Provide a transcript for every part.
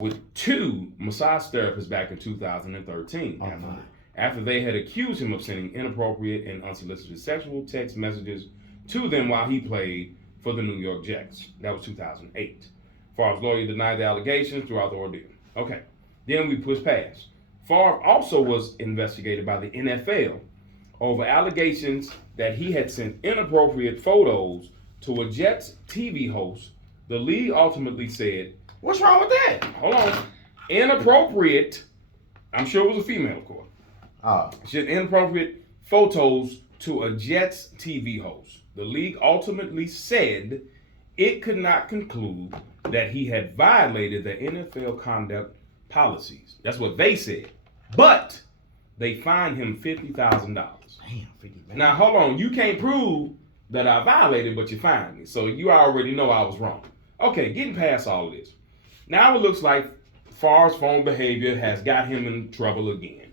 with two massage therapists back in 2013 after they had accused him of sending inappropriate and unsolicited sexual text messages to them while he played for the New York Jets. That was 2008. Favre's lawyer denied the allegations throughout the ordeal. Okay, then we push past. Favre also was investigated by the NFL over allegations that he had sent inappropriate photos to a Jets TV host. The league ultimately said, "What's wrong with that?" Hold on. Inappropriate. I'm sure it was a female, of course. She had inappropriate photos to a Jets TV host. The league ultimately said it could not conclude that he had violated the NFL conduct policies. That's what they said. But they fined him $50,000. Damn, 50. Now, hold on. You can't prove that I violated, but you fined me. So you already know I was wrong. Okay, getting past all of this. Now it looks like Favre's phone behavior has got him in trouble again.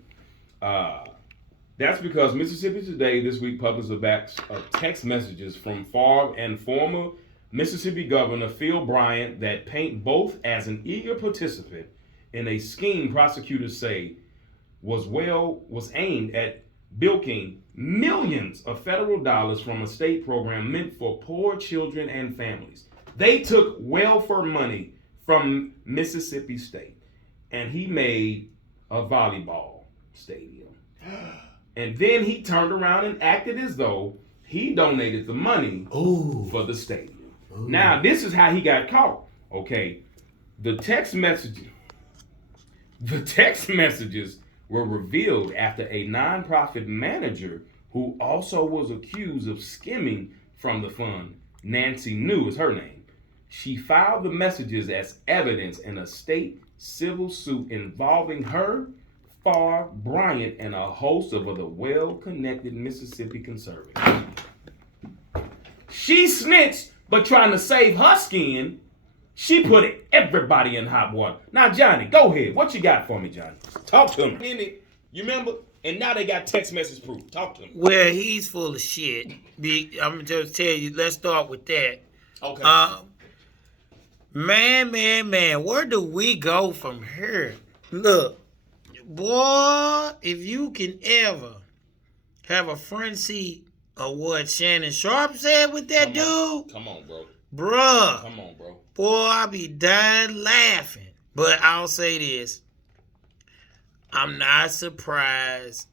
That's because Mississippi Today this week published a batch of text messages from Favre and former Mississippi Governor Phil Bryant that paint both as an eager participant in a scheme prosecutors say was aimed at bilking millions of federal dollars from a state program meant for poor children and families. They took welfare money from Mississippi State, and he made a volleyball stadium. And then he turned around and acted as though he donated the money for the stadium. Now, this is how he got caught. Okay, the text messages were revealed after a nonprofit manager who also was accused of skimming from the fund, Nancy New is her name. She filed the messages as evidence in a state civil suit involving her, Favre, Bryant, and a host of other well-connected Mississippi conservatives. She snitched, but trying to save her skin, she put everybody in hot water. Now, Johnny, go ahead. What you got for me, Johnny? Talk to me. You remember? And now they got text message proof. Talk to me. Well, he's full of shit. I'm going to just tell you, let's start with that. Okay. Man, where do we go from here? Look, boy, if you can ever have a front seat of what Shannon Sharp said with that dude. Come on, bro. Bruh. Come on, bro. Boy, I be dying laughing. But I'll say this. I'm not surprised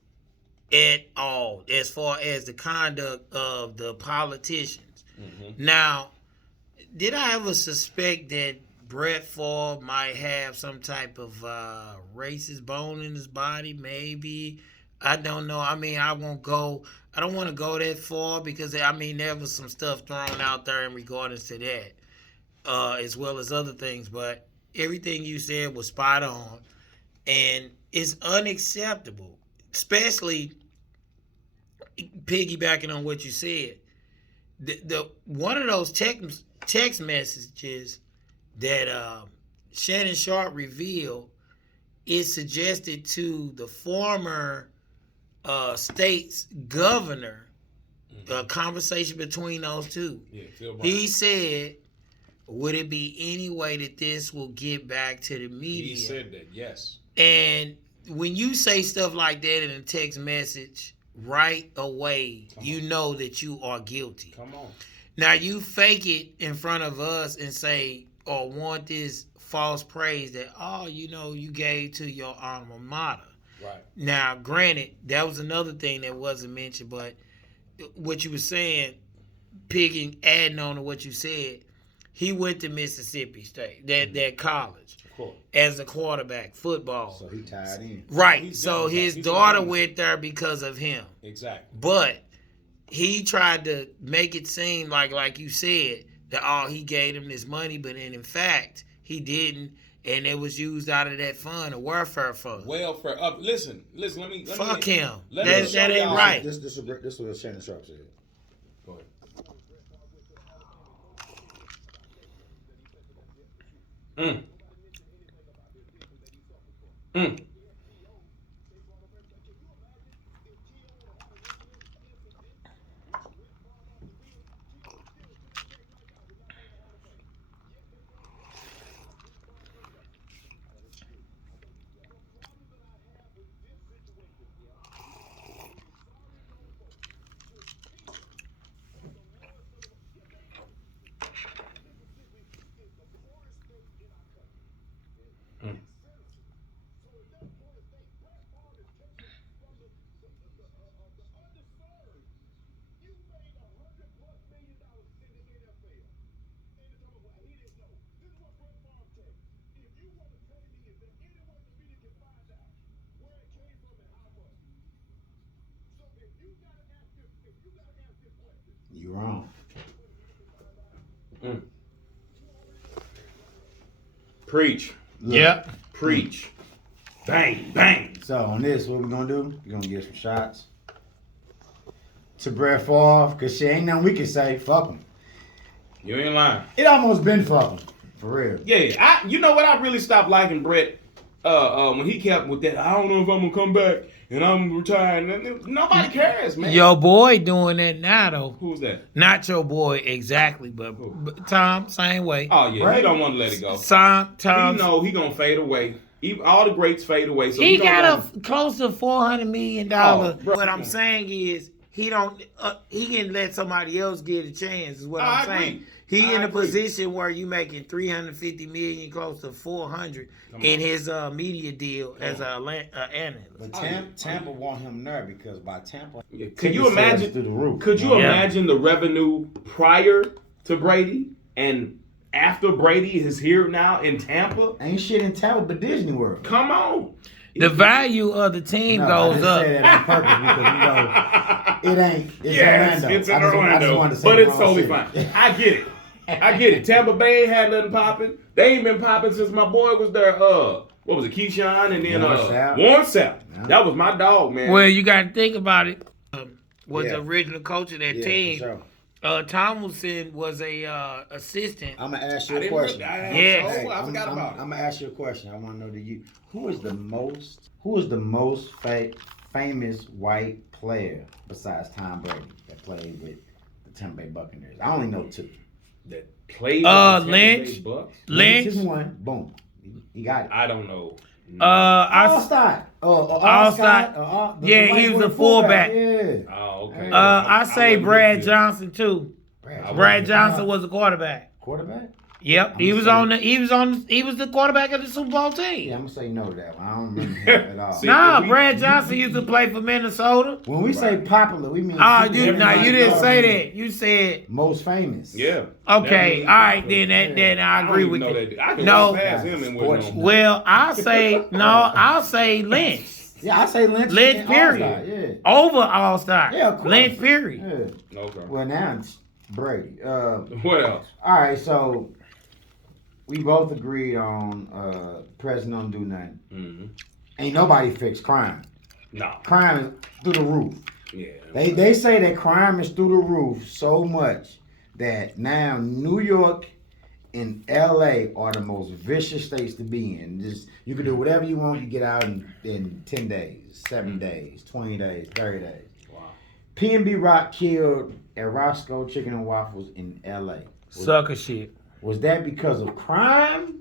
at all as far as the conduct of the politicians. Mm-hmm. Now, did I ever suspect that Brett Favre might have some type of racist bone in his body? Maybe. I don't know. I mean, I don't want to go that far because, I mean, there was some stuff thrown out there in regards to that, as well as other things. But everything you said was spot on. And it's unacceptable, especially piggybacking on what you said. The one of those text messages that Shannon Sharp revealed, it suggested to the former state's governor a conversation between those two. Yeah, he said, would it be any way that this will get back to the media? He said that, yes. And when you say stuff like that in a text message, right away, you know that you are guilty. Come on. Now, you fake it in front of us and say, or want this false praise that, you gave to your alma mater. Right. Now, granted, that was another thing that wasn't mentioned, but what you were saying, adding on to what you said, he went to Mississippi State, that college, as a quarterback, football. So he tied in. Right. So his daughter went there because of him. Exactly. But he tried to make it seem like you said, that he gave him this money, but in fact, he didn't, and it was used out of that fund, a welfare fund. Welfare. Listen. Let me. Fuck him. That ain't right. This is what Shannon Sharp said. Go ahead. Preach. Look, Yep. Preach. Bang, bang. So on this, what we're gonna do? We're gonna give some shots to Brett Favre, cause shit ain't nothing we can say. Fuck him. You ain't lying. It almost been fuck him. For real. Yeah, you know what? I really stopped liking Brett when he kept with that. I don't know if I'm gonna come back and I'm retiring. Nobody cares, man. Your boy doing that now though. Who's that? Not your boy exactly, but Tom, same way. Oh yeah, he don't want to let it go. Tom, He know he gonna fade away. All the greats fade away. So he don't got wanna- a close to $400 million. Oh, bro. What I'm saying is he don't. He can let somebody else get a chance. Is what I I'm saying. agree. He I in a agree. position where you making $350 million, close to $400 in his media deal as a analyst. But Tampa want him there because by Tampa, Yeah, Could ticket you sales imagine? through the roof? Could you Yeah. imagine the revenue prior to Brady and after Brady is here now in Tampa? Ain't shit in Tampa but Disney World. Come on. The value of the team No, I goes just up. say that on purpose because it ain't. It's Yes, Orlando. it's in I just Orlando, wanted to say but the it's wrong totally city. fine. I get it. I get it. Tampa Bay ain't had nothing popping. They ain't been popping since my boy was there. What was it, Keyshawn, and then Warren Sapp. Warren Sapp. Yeah. That was my dog, man. Well, you got to think about it. Was Yeah. the original coach of that Yeah, team. for sure. Tomlinson was a assistant. I'm gonna ask I you a didn't question. Yes. Oh, I forgot about it. I'm gonna ask you a question. I want to know who is the most famous white player besides Tom Brady that played with the Tampa Bay Buccaneers? I only know two. That played Lynch. with the Tampa Bay Bucks? Lynch. Just one. Boom. He got it. I don't know. All-Star. All-Star. Yeah, he was a fullback. Yeah. Oh, okay. I say wasn't Brad with you. Johnson too. I Brad wasn't- Johnson was the quarterback. Quarterback? Yep, he was the quarterback of the Super Bowl team. Yeah, I'm gonna say no to that one. I don't remember him at all. See, Nah, we- Brad Johnson used to play for Minnesota. When we say popular, we mean You everybody didn't knows say him. that. You said Most famous. Yeah. okay. That All right, means- then I I don't agree even with know you. that. I can No. walk past him and wouldn't know. Well, I'll say Lynch Yeah, I say Lynch. Lynch, and period. All-Star, over All Star. Yeah, of course. Lynch period. Yeah. Okay. Well, now it's Brady. What else? All right, so we both agreed on president don't do nothing. Mm-hmm. Ain't nobody fix crime. No. Crime is through the roof. Yeah. They say that crime is through the roof so much that now New York and LA are the most vicious states to be in. Just you can do whatever you want, you get out in 10 days, 7 days, 20 days, 30 days. Wow. P&B Rock killed at Roscoe Chicken and Waffles in LA. Sucker shit. Was that because of crime?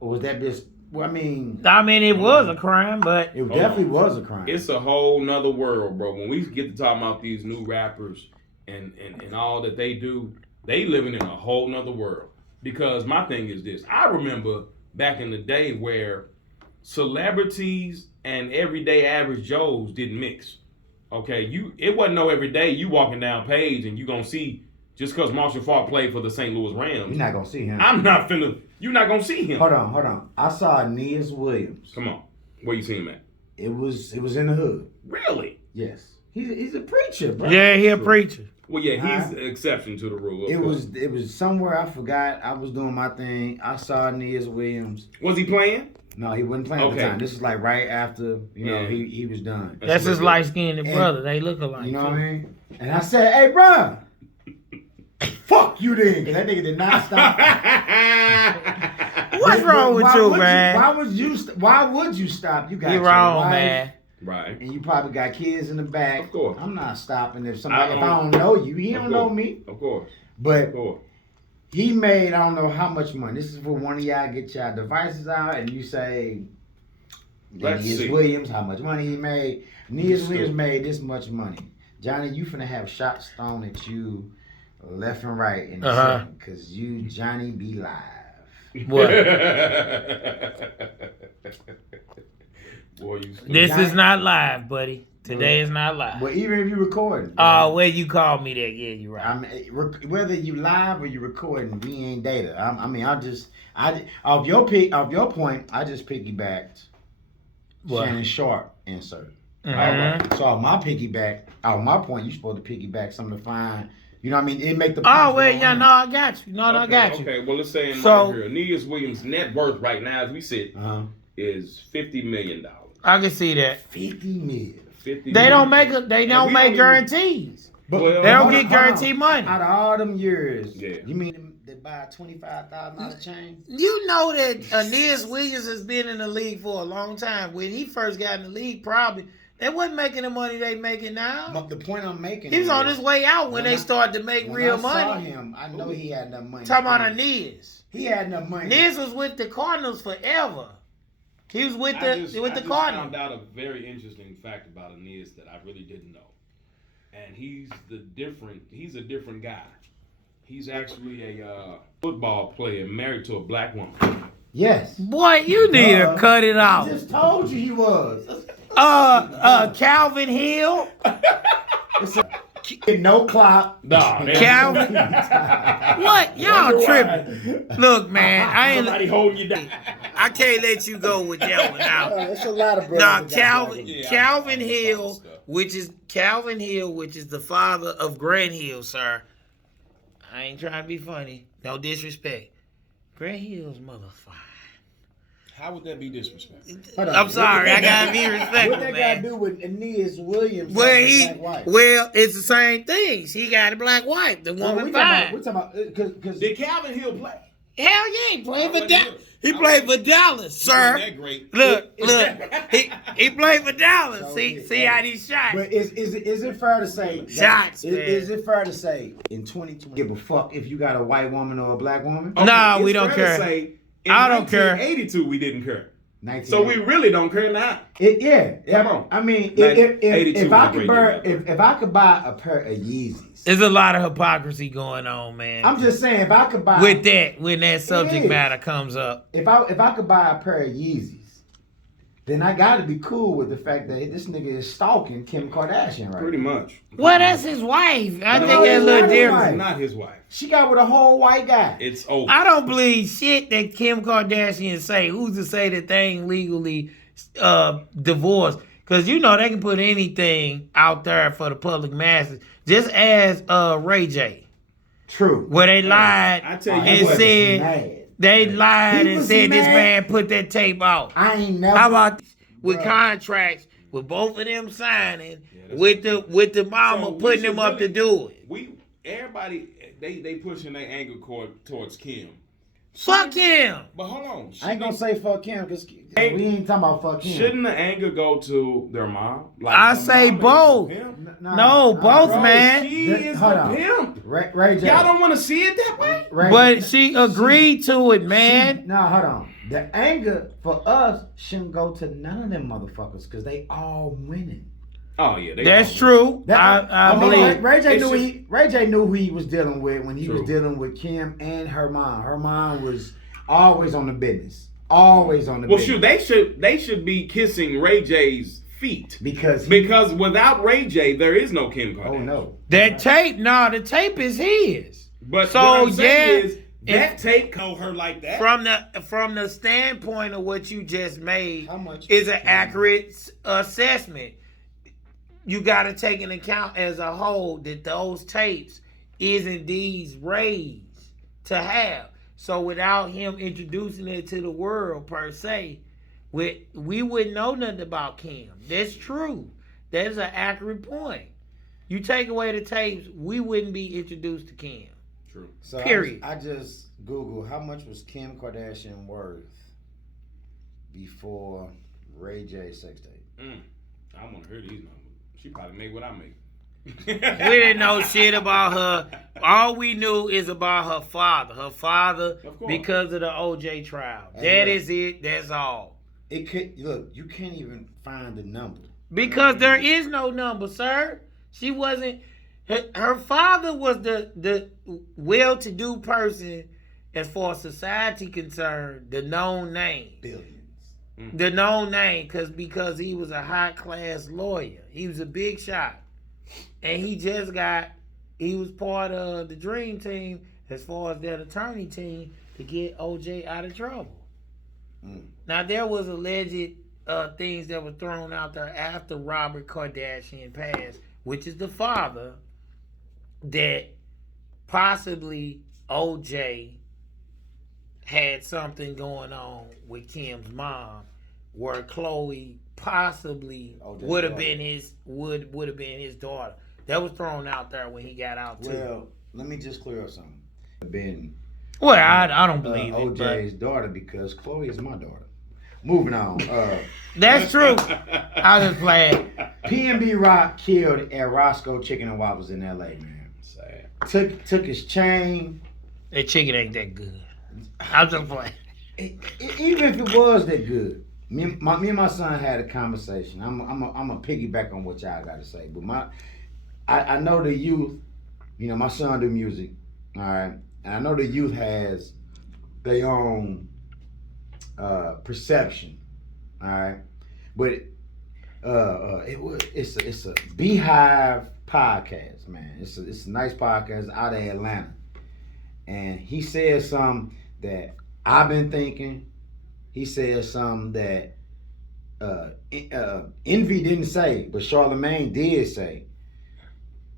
Or was that just well, I mean It was a crime, but it definitely was a crime. It's a whole nother world, bro. When we get to talking about these new rappers and all that they do, they living in a whole nother world. Because my thing is this. I remember back in the day where celebrities and everyday average Joes didn't mix. Okay, it wasn't no everyday you walking down Page and you gonna see just because Marshall Faulk played for the St. Louis Rams. You're not gonna see him. You're not gonna see him. Hold on. I saw Aeneas Williams. Come on. Where you see him at? It was in the hood. Really? Yes. He's a preacher, bro. yeah, he a preacher. Well, yeah, he's the exception to the rule. It was somewhere I forgot. I was doing my thing. I saw Aeneas Williams. Was he playing? No, he wasn't playing at the Okay. time. This is like right after, Yeah. he was done. That's his light skinned And- brother. They look alike. You know what too. I mean? And I said, hey, bro, fuck you then. Because that nigga did not stop. What's wrong with you, man? Why would you stop? You got You your wrong, wife, man. Right. And you probably got kids in the back. Of course. I'm not stopping if if I I don't- don't know you. He Of don't know course. me. Of course. But Of course. he made I don't know how much money. This is for one of y'all get y'all devices out and you say Let's Aeneas see. Williams, how much money he made. Aeneas Stupid. Williams made this much money. Johnny, you finna have shots thrown at you left and right in the second. Cause you Johnny be live. What? Boy, you stupid. This is not live, buddy. Today is not live. But even if you recording. Oh, well, you called me that. Yeah, you're right. I mean, whether you live or you recording, we ain't data. Off your point, I just piggybacked What? Shannon Sharp insert. Mhm. So off my point, you're supposed to piggyback some of the fine, You know what I mean? It make the Oh punch wait, go yeah, on. no, I got you. No, I got you. Okay, well, let's say in So- right here, Aeneas Williams' net worth right now, as we sit, Uh-huh. is $50 million. I can see that. 50 million. They don't make they don't we make don't even- guarantees. But Well, They don't hold get on, guaranteed hold money. on. Out of all them years, Yeah. you mean they buy a $25,000 chain? You know that Aeneas Williams has been in the league for a long time. When he first got in the league, probably they wasn't making the money they making now. But the point I'm making He was is, on his way out when when they I- started to make when real I saw money. him, I know he had enough money. Talking about Aeneas. He had enough money. Aeneas was with the Cardinals forever. He was with I the just Cardinals. found out a very interesting fact about Aeneas that I really didn't know. And he's a different guy. He's actually a football player married to a black woman. Yes. Boy, you need to cut it I out. just told you he was. Calvin Hill. No clock. No, Calvin. What? Y'all tripping. Look, man, Somebody holding you down. I can't let you go with that one out. It's a lot of brothers. Nah, that got Calvin, black women. Yeah, Calvin I know Hill, stuff. which is the father of Grant Hill, sir. I ain't trying to be funny. No disrespect. Grant Hill's mother fine. How would that be disrespectful? Hold on. I'm sorry, I gotta be What respectful, that got to man. do with Aeneas Williams? Well, and black wife? well, it's the same things. He got a black wife. The So woman we fine. talking about because Did Calvin Hill play? Hell yeah, he played for I Dallas. wasn't He here. played for Dallas, sir. That great. Look, he played for Dallas. So, See how these shots. But is it fair to say that- Shots, man. Is it fair to say in 2020 give a fuck if you got a white woman or a black woman? Nah, we it's don't fair to care. Say, in I don't care. 1982, we didn't care. 1980. So we really don't care now. Yeah. Come on. I mean, 82 if I was a could great buy year. if I could buy a pair of Yeezys, There's a lot of hypocrisy going on, man. I'm just saying if I could buy with that when that subject is. matter comes up. if I could buy a pair of Yeezys, then I got to be cool with the fact that this nigga is stalking Kim Kardashian right Pretty now. much. Well, that's his wife. I No, think that's it's a little not his different. wife. Not his wife. She got with a whole white guy. It's over. I don't believe shit that Kim Kardashian say. Who's to say that they ain't legally divorced? Because you know they can put anything out there for the public masses. Just as Ray J, True. where they lied I tell you and what. said Mad. they lied He and was said this mad. man put that tape out. I ain't never. How about with Bruh. contracts with both of them signing that's with the mama So we putting should them up really- to do it? Everybody they pushing their anger towards Kim. Fuck him. But hold on. I ain't gonna say fuck him because we ain't talking about fuck him. Shouldn't the anger go to their mom? Like, I the say mom is both. the pimp? No, both, Bro, man. She Th- is hold the on. pimp. Ray J. Y'all don't want to see it that way? Ray But J. she agreed to it, man. No, hold on. The anger for us shouldn't go to none of them motherfuckers because they all winning. Oh yeah, they That's all- true. That- I mean, believe. Ray J It's knew just- Ray J knew who he was dealing with when he True. was dealing with Kim and her mom. Her mom was always on the business. Always on the Well, business. shoot, they should be kissing Ray J's feet because without Ray J, there is no Kim Kardashian. oh no. That tape, no, the tape is his. But So, what I'm saying yeah, is that tape know her like that. From the standpoint of what you just made, How much is an accurate assessment. You got to take into account as a whole that those tapes is indeed Ray's to have. So without him introducing it to the world per se, we wouldn't know nothing about Kim. That's true. That's an accurate point. You take away the tapes, we wouldn't be introduced to Kim. True. So Period. I just Googled how much was Kim Kardashian worth before Ray J sex tape. I want to hear these numbers. She probably made what I make. We didn't know shit about her. All we knew is about her father. Her father, Of course. because of the OJ trial. And That look. is it. That's all. It could look. You can't even find the number. Because there is no number, sir. She wasn't. Her father was the well-to-do person, as far as society concerned, the known name. Billions. The known name, because he was a high-class lawyer. He was a big shot. And he was part of the dream team as far as that attorney team to get OJ out of trouble. Now, there was alleged things that were thrown out there after Robert Kardashian passed, which is the father, that possibly OJ had something going on with Kim's mom, where Chloe possibly OJ's would have daughter. been his daughter. That was thrown out there when he got out too. Well, let me just clear up something. Been Well, I don't believe it. OJ's daughter because Chloe is my daughter. Moving on. But that's true. I just playing. PNB Rock killed at Roscoe Chicken and Waffles in LA, man. Sad. Took his chain. That chicken ain't that good. I'm just playing. Even if it was that good, me and my son had a conversation. I'm a piggyback on what y'all got to say, but I know the youth. You know, my son do music, all right, and I know the youth has their own perception, all right, but it's a Beehive podcast, man. It's a nice podcast out of Atlanta, and he said something that I've been thinking. He said something that Envy didn't say, but Charlamagne did say.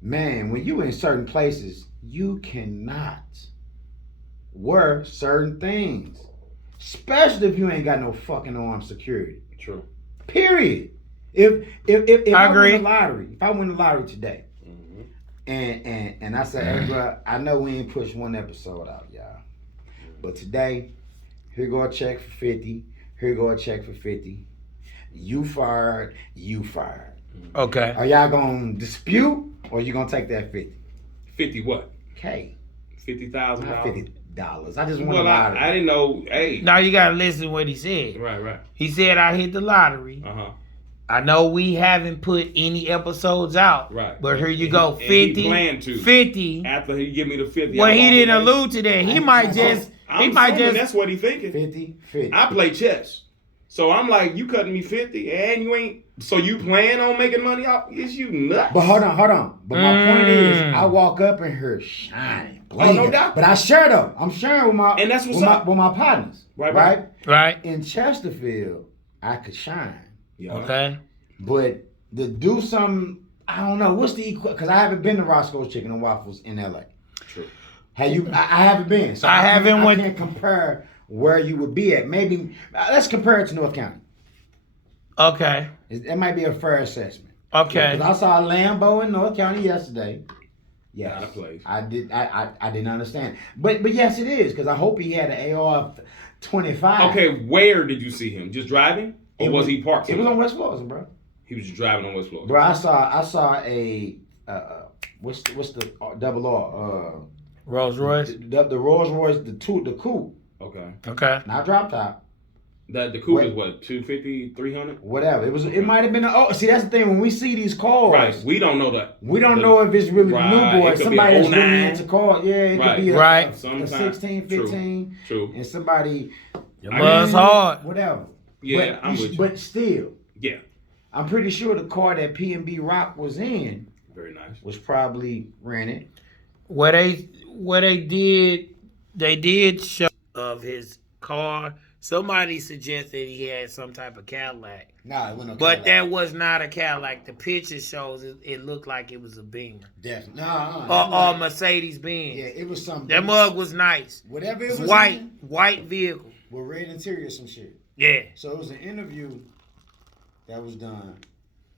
Man, when you in certain places, you cannot wear certain things, especially if you ain't got no fucking armed security. True. Period. If I agree. win the lottery, if I win the lottery today, and I say, hey, bro, I know we ain't pushed one episode out, y'all, but today, here go a check for 50. Here go a check for 50. You fired. You fired. Okay. Are y'all gonna dispute, or you gonna take that 50? 50 what? Okay, $50,000. not $50. I just want Well, the lottery. I didn't know. Hey. Now you gotta listen to what he said. Right. He said I hit the lottery. I know we haven't put any episodes out. Right. But here you go. And 50. he planned to. 50. After he give me the 50. Well, I he walk didn't away. allude to that. He might just. I'm assuming that's what he thinking. 50. I play chess. So I'm like, you cutting me 50 and you ain't. So you plan on making money off? Is you nuts? But hold on. But my point is, I walk up in here shine, blazing. no doubt. But I share though. I'm sharing with my And that's what's with up. with my partners. Right. Right. In Chesterfield, I could shine, Yeah. Okay. but to do something, I don't know. What's the because I haven't been to Roscoe's Chicken and Waffles in LA. True. Have you? I haven't been. So I haven't I went- can't compare where you would be at. Maybe let's compare it to North County. Okay. That might be a fair assessment. Okay. Because I saw a Lambo in North County yesterday. Yes, Not a place. I did. I didn't understand, but yes, it is because I hope he had an AR-25. Okay, where did you see him? Just driving? Or was he parked It was somewhere? on West Florida, bro. He was just driving on West Florida. Bro, I saw a what's the double R? Rolls Royce. The Rolls Royce, the coupe, Okay. Okay. not drop top. The coupe Wait. is what, 250, 300? Whatever. It might have been see that's the thing when we see these cars. Right. We don't know that. We don't know if it's really Right, new it boy. could be Somebody a that's really 09. into cars. Yeah, it Right. could be Right. a Sometime. 16, 15. True. And somebody. It was hard. Whatever. Yeah, but, I'm with you. But still, Yeah. I'm pretty sure the car that PNB Rock was in Very nice. was probably rented. What they did show of his car. Somebody suggested he had some type of Cadillac, Nah, it wasn't no but Cadillac. that was not a Cadillac. The picture shows it looked like it was a Beamer Definitely. or Mercedes Benz. Yeah, it was something. That mug was nice. Whatever it It's was white, in, white vehicle. with red interior or some shit. Yeah. So it was an interview that was done.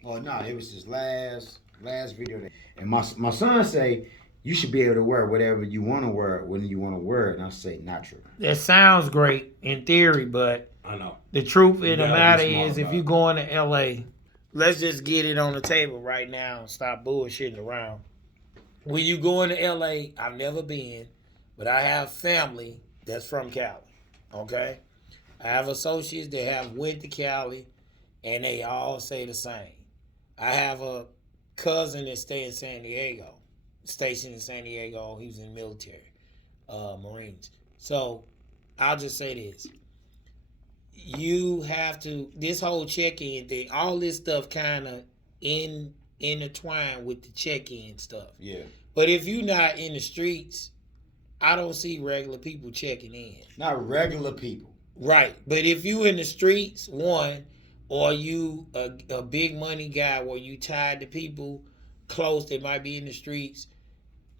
Oh no, it was his last video. And my son say you should be able to wear whatever you want to wear when you want to wear it. And I say not true. That sounds great in theory, but I know. the truth You of the gotta be matter smart is, if about you it. going to LA, let's just get it on the table right now and stop bullshitting around. When you go into LA, I've never been, but I have family that's from Cali. Okay? I have associates that have went to Cali, and they all say the same. I have a cousin that stay in San Diego, stationed in San Diego. He was in the military, Marines. So I'll just say this. You have to, this whole check-in thing, all this stuff kind of intertwined with the check-in stuff. Yeah. But if you're not in the streets, I don't see regular people checking in. Not regular people. Right. But if you in the streets, one, or you a big money guy where you tied to people close that might be in the streets,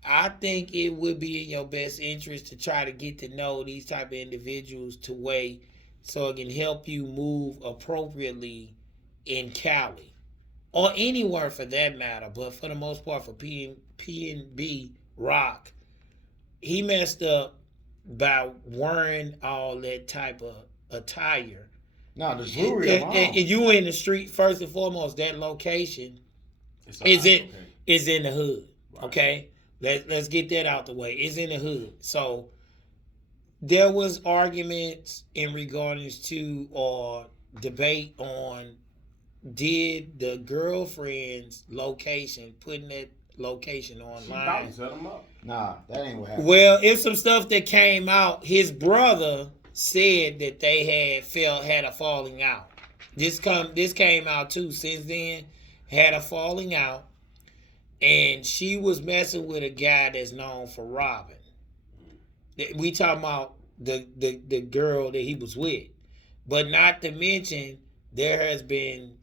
I think it would be in your best interest to try to get to know these type of individuals to way so it can help you move appropriately in Cali or anywhere for that matter. But for the most part, for PNB Rock, he messed up by wearing all that type of attire. No, the jewelry And, alone. and you in the street first and foremost. That location is in the hood. Right. Okay, let's get that out the way. It's in the hood. So there was arguments in regards to or debate on did the girlfriend's location putting that location She online. about to set him up. Nah, that ain't what happened. Well, it's some stuff that came out. His brother said that they had a falling out. This came out too. Since then, had a falling out, and she was messing with a guy that's known for robbing. We talking about the girl that he was with, but not to mention there has been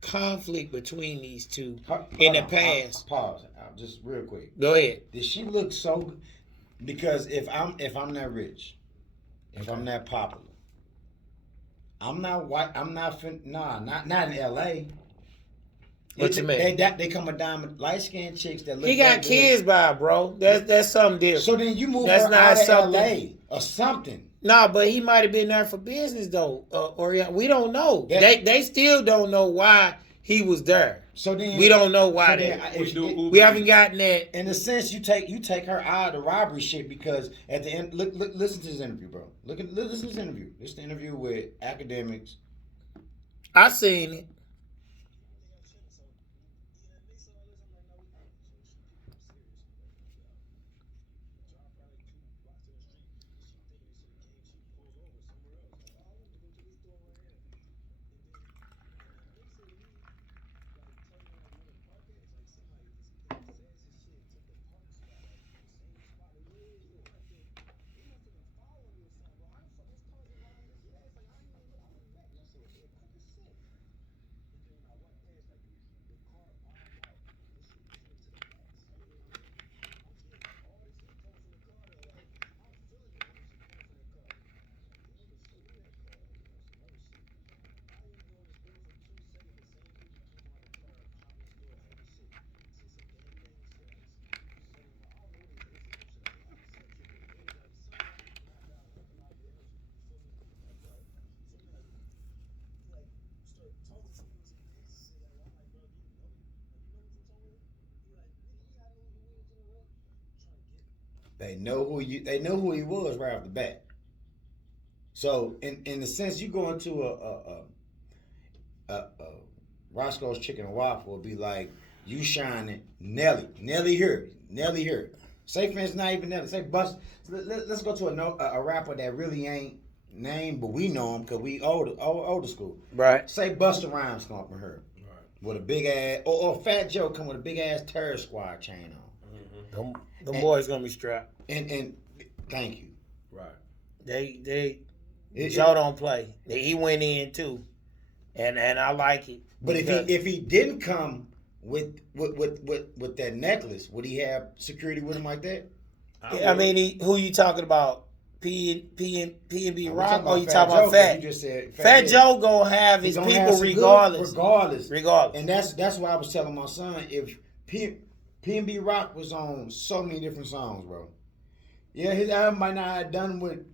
conflict between these two in the past. Pause. Just real quick. Go ahead. Did she look so? Because if I'm that rich, if I'm that popular, I'm not white. I'm not. Not in L.A. What you mean? They come with diamond light skinned chicks that look. He got that good. kids by, bro. That's something different. So then you move That's her not out of something- L.A. or something. Nah, but he might have been there for business though, or we don't know. That- They still don't know why he was there. So then We don't know why so then, that. We We haven't gotten that. in a sense, you take her out of the robbery shit because at the end, look listen to this interview, bro. Listen to this interview. This is the interview with Academics. I seen it. They know who he was right off the bat. So in the sense, you go into a Roscoe's Chicken and Waffle, it'd be like you shining Nelly here. Say for instance, not even Nelly. Say Bust. Let's go to a rapper that really ain't named, but we know him because we older school. Right. Say Busta Rhymes come up in her with a big ass, or Fat Joe come with a big ass Terror Squad chain on. Them boys gonna be strapped. And thank you. Right. Joe don't play. He went in too, and I like it. But because- if he didn't come with that necklace, would he have security with him like that? I mean, who you talking about? PNB Rock, or you Fat talking Joe, about Fat? You just said Fat Joe. Joe gonna have his Gonna people have some good regardless. regardless. And that's why I was telling my son, if PNB Rock was on so many different songs, bro. Yeah, his album might not have done with.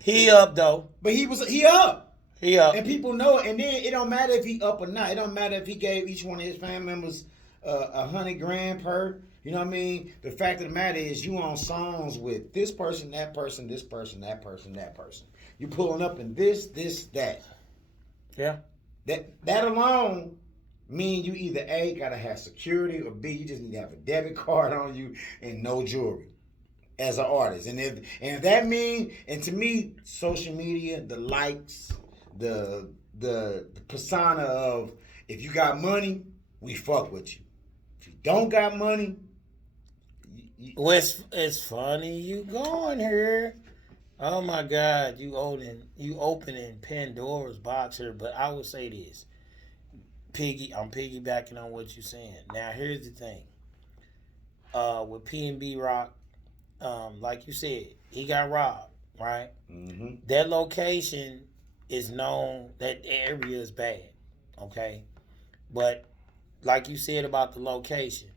He up though. But he up. He up. And people know it. And then it don't matter if he up or not. It don't matter if he gave each one of his family members $100,000 per. You know what I mean? The fact of the matter is you on songs with this person, that person, this person, that person, that person. You pulling up in this, that. Yeah. That alone mean you either A, gotta have security, or B, you just need to have a debit card on you and no jewelry as an artist. And if that mean, and to me, social media, the likes, the persona of if you got money, we fuck with you. If you don't got money, Well, it's funny you going here. Oh my God, you opening Pandora's box here. But I would say this, I'm piggybacking on what you're saying. Now here's the thing. with PNB Rock. Like you said, he got robbed, right? Mm-hmm. That location is known, that area is bad, okay? But like you said about the location,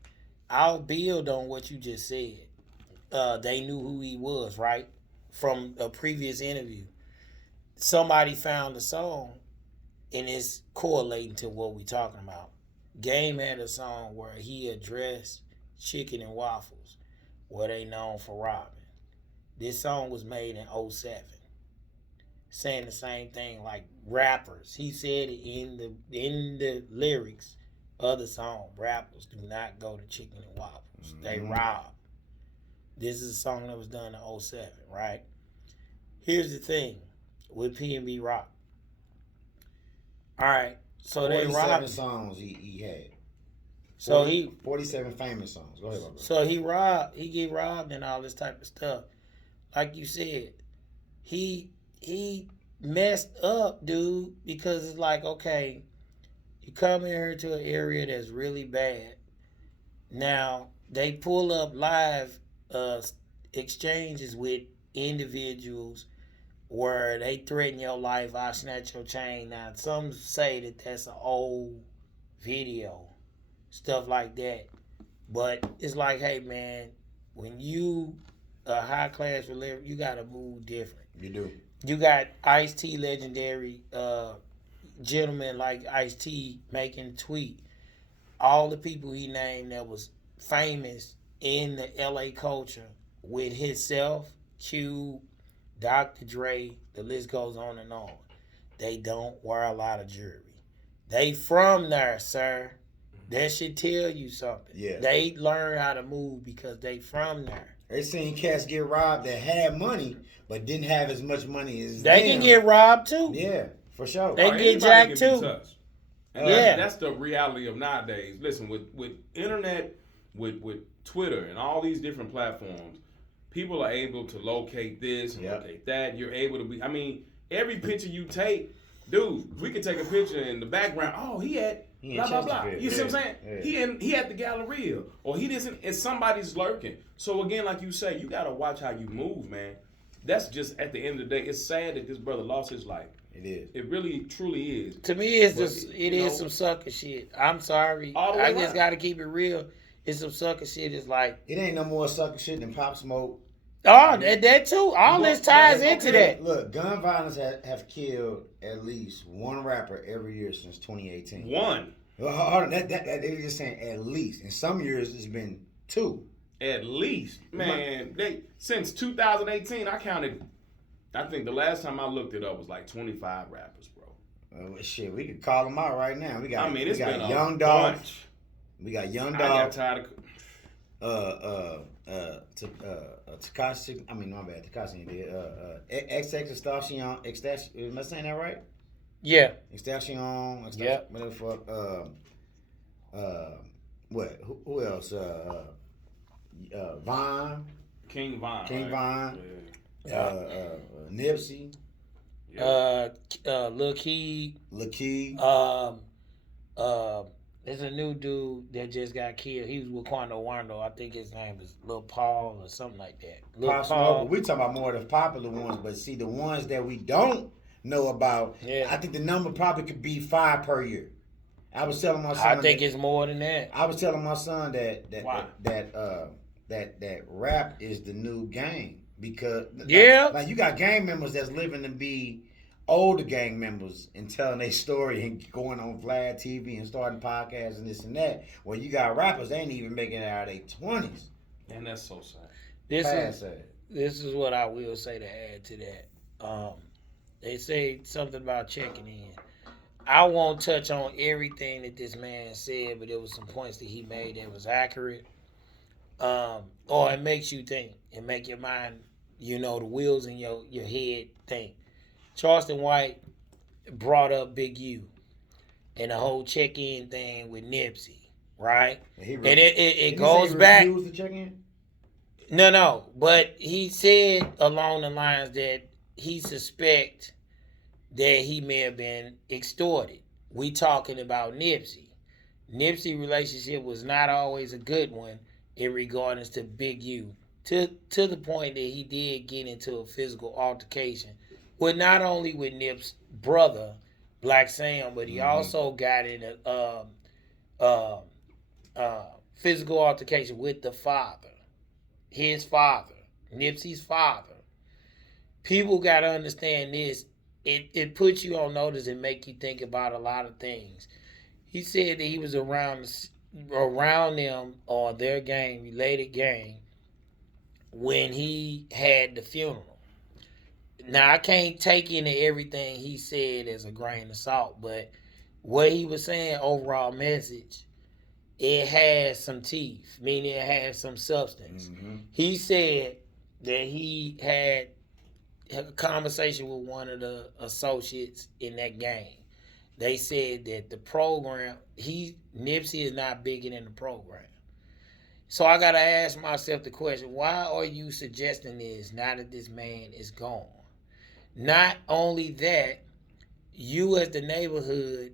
I'll build on what you just said. They knew who he was, right? From a previous interview. Somebody found the song and it's correlating to what we're talking about. Game had a song where he addressed Chicken and Waffles, where they known for robbing. This song was made in 07. Saying the same thing like rappers. He said it in the lyrics of the song. Rappers do not go to Chicken and Waffles. They rob. This is a song that was done in 07, right? Here's the thing with PNB Rock. Alright, so they 47 robbed. songs he had. So 47 famous songs. Go ahead, my brother. So he get robbed and all this type of stuff. Like you said, he messed up, dude, because it's like, okay, you come here to an area that's really bad. Now, they pull up live exchanges with individuals where they threaten your life, I'll snatch your chain. Now, some say that that's an old video, stuff like that. But it's like, hey, man, when you a high-class celebrity, you got to move different. You do. You got Ice-T, legendary gentlemen like Ice-T making a tweet. All the people he named that was famous in the LA culture with himself, Q, Dr. Dre, the list goes on and on. They don't wear a lot of jewelry. They from there, sir. That should tell you something. Yeah. They learn how to move because they from there. They seen cats get robbed that had money, but didn't have as much money as They can get robbed too. Yeah, for sure. They Or get anybody jacked can be too. touched. And Yeah. that's the reality of nowadays. Listen, with internet, with Twitter and all these different platforms, people are able to locate this and locate that. You're able to be. I mean, every picture you take, dude, we could take a picture in the background. Oh, he had blah blah blah. You see what I'm saying? Yeah. He at the Galleria, or he isn't. And somebody's lurking. So again, like you say, you gotta watch how you move, man. That's just at the end of the day. It's sad that this brother lost his life. It is. It really, truly is. To me, it's But, just you it is know, some sucker shit. I'm sorry. All the way I just around. got to keep it real. It's some sucker shit. It's like, It ain't no more sucker shit than Pop Smoke. oh, that too. All this ties into that. Look, gun violence have killed at least one rapper every year since 2018. One. Well, hold on, that they were just saying at least. In some years, it's been two. At least, man, they since 2018, I counted. I think the last time I looked it up was like 25 rappers, bro. Shit, we could call them out right now. We got. I mean, it's we got been a Young Dog. bunch. We got Young I got Dog. tired of. Takashi. I mean, no, my bad. Takashi did. XX Extashion. Am I saying that right? Yeah. Extashion. Yep. What the fuck? What? Who else? Vine. King Von. King right? Von. Yeah. Nipsey. Lil Key. Lakeith. There's a new dude that just got killed. He was with Quando Wando. I think his name is Lil Paul or something like that. Lil Pop Smoke. We talking about more of the popular ones, but see the ones that we don't know about. Yeah. I think the number probably could be 5 per year. I was telling my son. I think it's more than that. I was telling my son that Why? that rap is the new game because like you got gang members that's living to be older gang members and telling their story and going on Vlad TV and starting podcasts and this and that. Well, you got rappers they ain't even making it out of their 20s. And that's so sad. This is what I will say to add to that. They say something about checking in. I won't touch on everything that this man said, but there was some points that he made that was accurate. Or it makes you think and make your mind, the wheels in your head think. Charleston White brought up Big U and the whole check-in thing with Nipsey, right? And it goes back. He refused to check in? No, but he said along the lines that he suspect that he may have been extorted. We talking about Nipsey. Nipsey relationship was not always a good one, in regards to Big U, to the point that he did get into a physical altercation with not only with Nip's brother, Black Sam, but he also got in a physical altercation with the father, his father, Nipsey's father. People got to understand this. It puts you on notice and make you think about a lot of things. He said that he was around them or their gang, related gang, when he had the funeral. Now, I can't take into everything he said as a grain of salt, but what he was saying, overall message, it has some teeth, meaning it has some substance. He said that he had a conversation with one of the associates in that gang. They said that the program, Nipsey is not bigger than the program. So I got to ask myself the question, why are you suggesting this now that this man is gone? Not only that, you as the neighborhood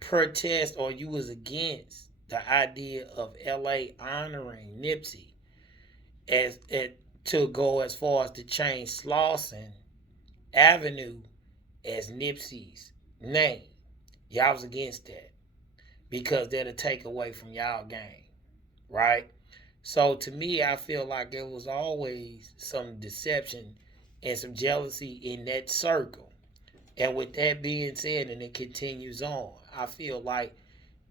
protest, or you was against the idea of LA honoring Nipsey to go as far as to change Slauson Avenue as Nipsey's name. Y'all was against that because that'll take away from y'all game, right? So to me, I feel like there was always some deception and some jealousy in that circle. And with that being said, and it continues on, I feel like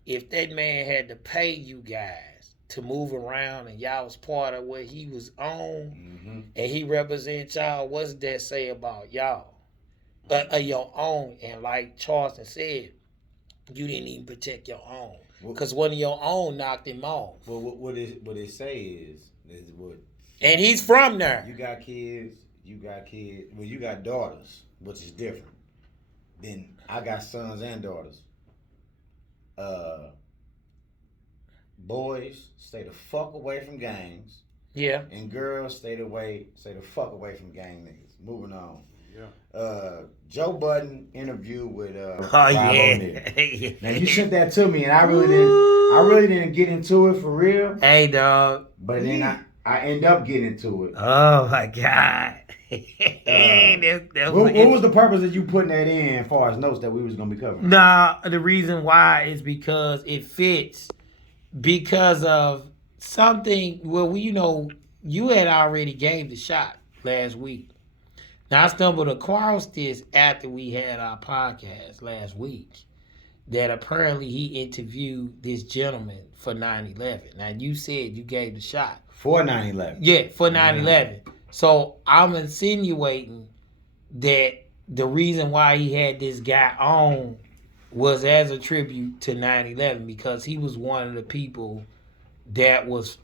if that man had to pay you guys to move around and y'all was part of what he was on, and he represents y'all, what's that say about y'all? Your own. And like Charleston said, you didn't even protect your own because one of your own knocked him off. Well, what it say is what. And he's from there. You got kids. Well, you got daughters, which is different. Then I got sons and daughters. Boys, stay the fuck away from gangs. Yeah. And girls, stay the fuck away from gang niggas. Moving on. Yeah. Joe Budden interview with Bob O'Neal. Now you sent that to me, and I really didn't get into it for real. Hey, dog. But then I end up getting into it. Oh my God. What was the purpose of you putting that in as far as notes that we was gonna be covering? Nah, the reason why is because it fits because of something. Well, you had already gave the shot last week. Now I stumbled across this after we had our podcast last week, that apparently he interviewed this gentleman for 9/11. Now you said you gave the shot for 9/11. Yeah, for 9/11. So I'm insinuating that the reason why he had this guy on was as a tribute to 9/11 because he was one of the people that was,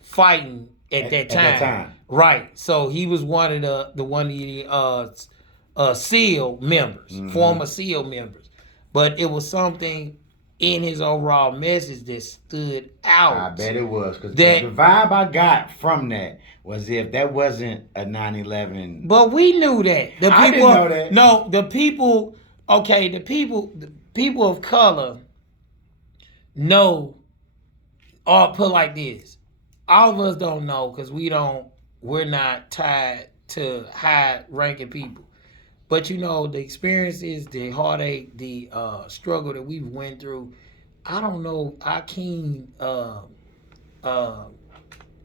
fighting at that time. Right. So he was one of the SEAL members, former SEAL members. But it was something in his overall message that stood out. I bet it was, because the vibe I got from that was if that wasn't a 9/11. But we knew that. I didn't know that. No, the people of color know, or put like this, all of us don't know because we're not tied to high ranking people. But the experiences, the heartache, the struggle that we've went through, I don't know, our keen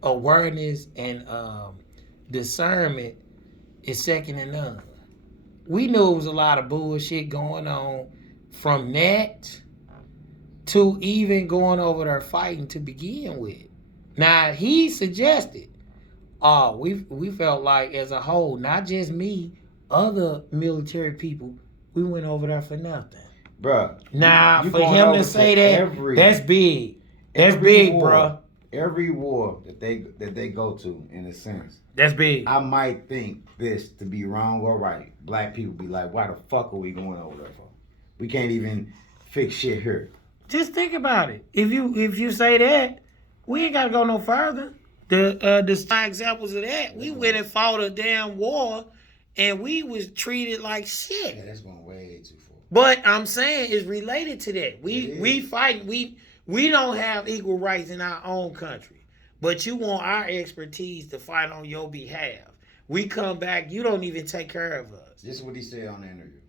awareness and discernment is second to none. We knew it was a lot of bullshit going on from that to even going over there fighting to begin with. Now, he suggested, we felt like as a whole, not just me, other military people, we went over there for nothing. Bruh. Now, for him to say that, that's big. That's big, bruh. Every war that they go to, in a sense. That's big. I might think this to be wrong or right. Black people be like, why the fuck are we going over there for? We can't even fix shit here. Just think about it. If you say that, we ain't got to go no further. The examples of that, we went and fought a damn war, and we was treated like shit. Yeah, that's going way too far. But I'm saying it's related to that. We fight. We don't have equal rights in our own country. but you want our expertise to fight on your behalf. We come back, you don't even take care of us. This is what he said on the interview.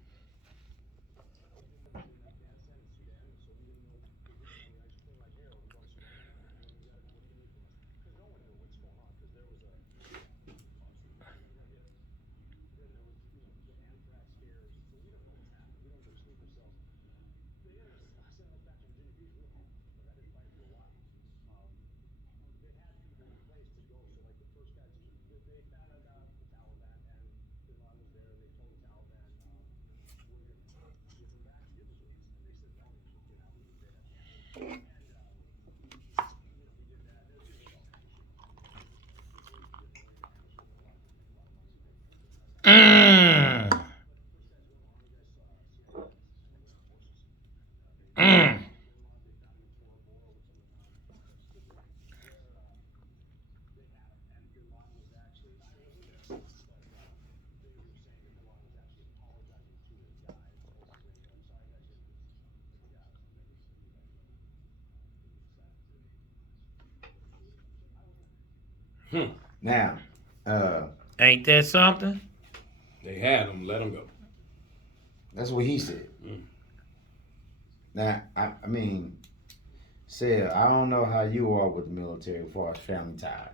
Mm. Mm. Now, Ain't that something? They had him. Let him go. that's what he said. Now, I mean, said, I don't know how you are with the military as far as family ties.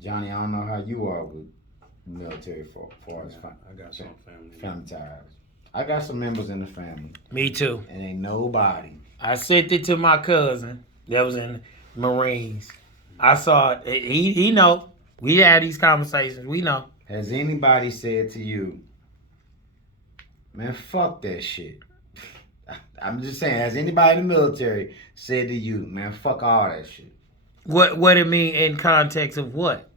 Johnny, I don't know how you are with the military as far as I got some family. family ties. I got some members in the family, Me too. and ain't nobody. I sent it to my cousin that was in Marines. I saw it. He know. We had these conversations. We know. Has anybody said to you, man, fuck that shit? I'm just saying, has anybody in the military said to you, man, fuck all that shit? What it mean in context of what?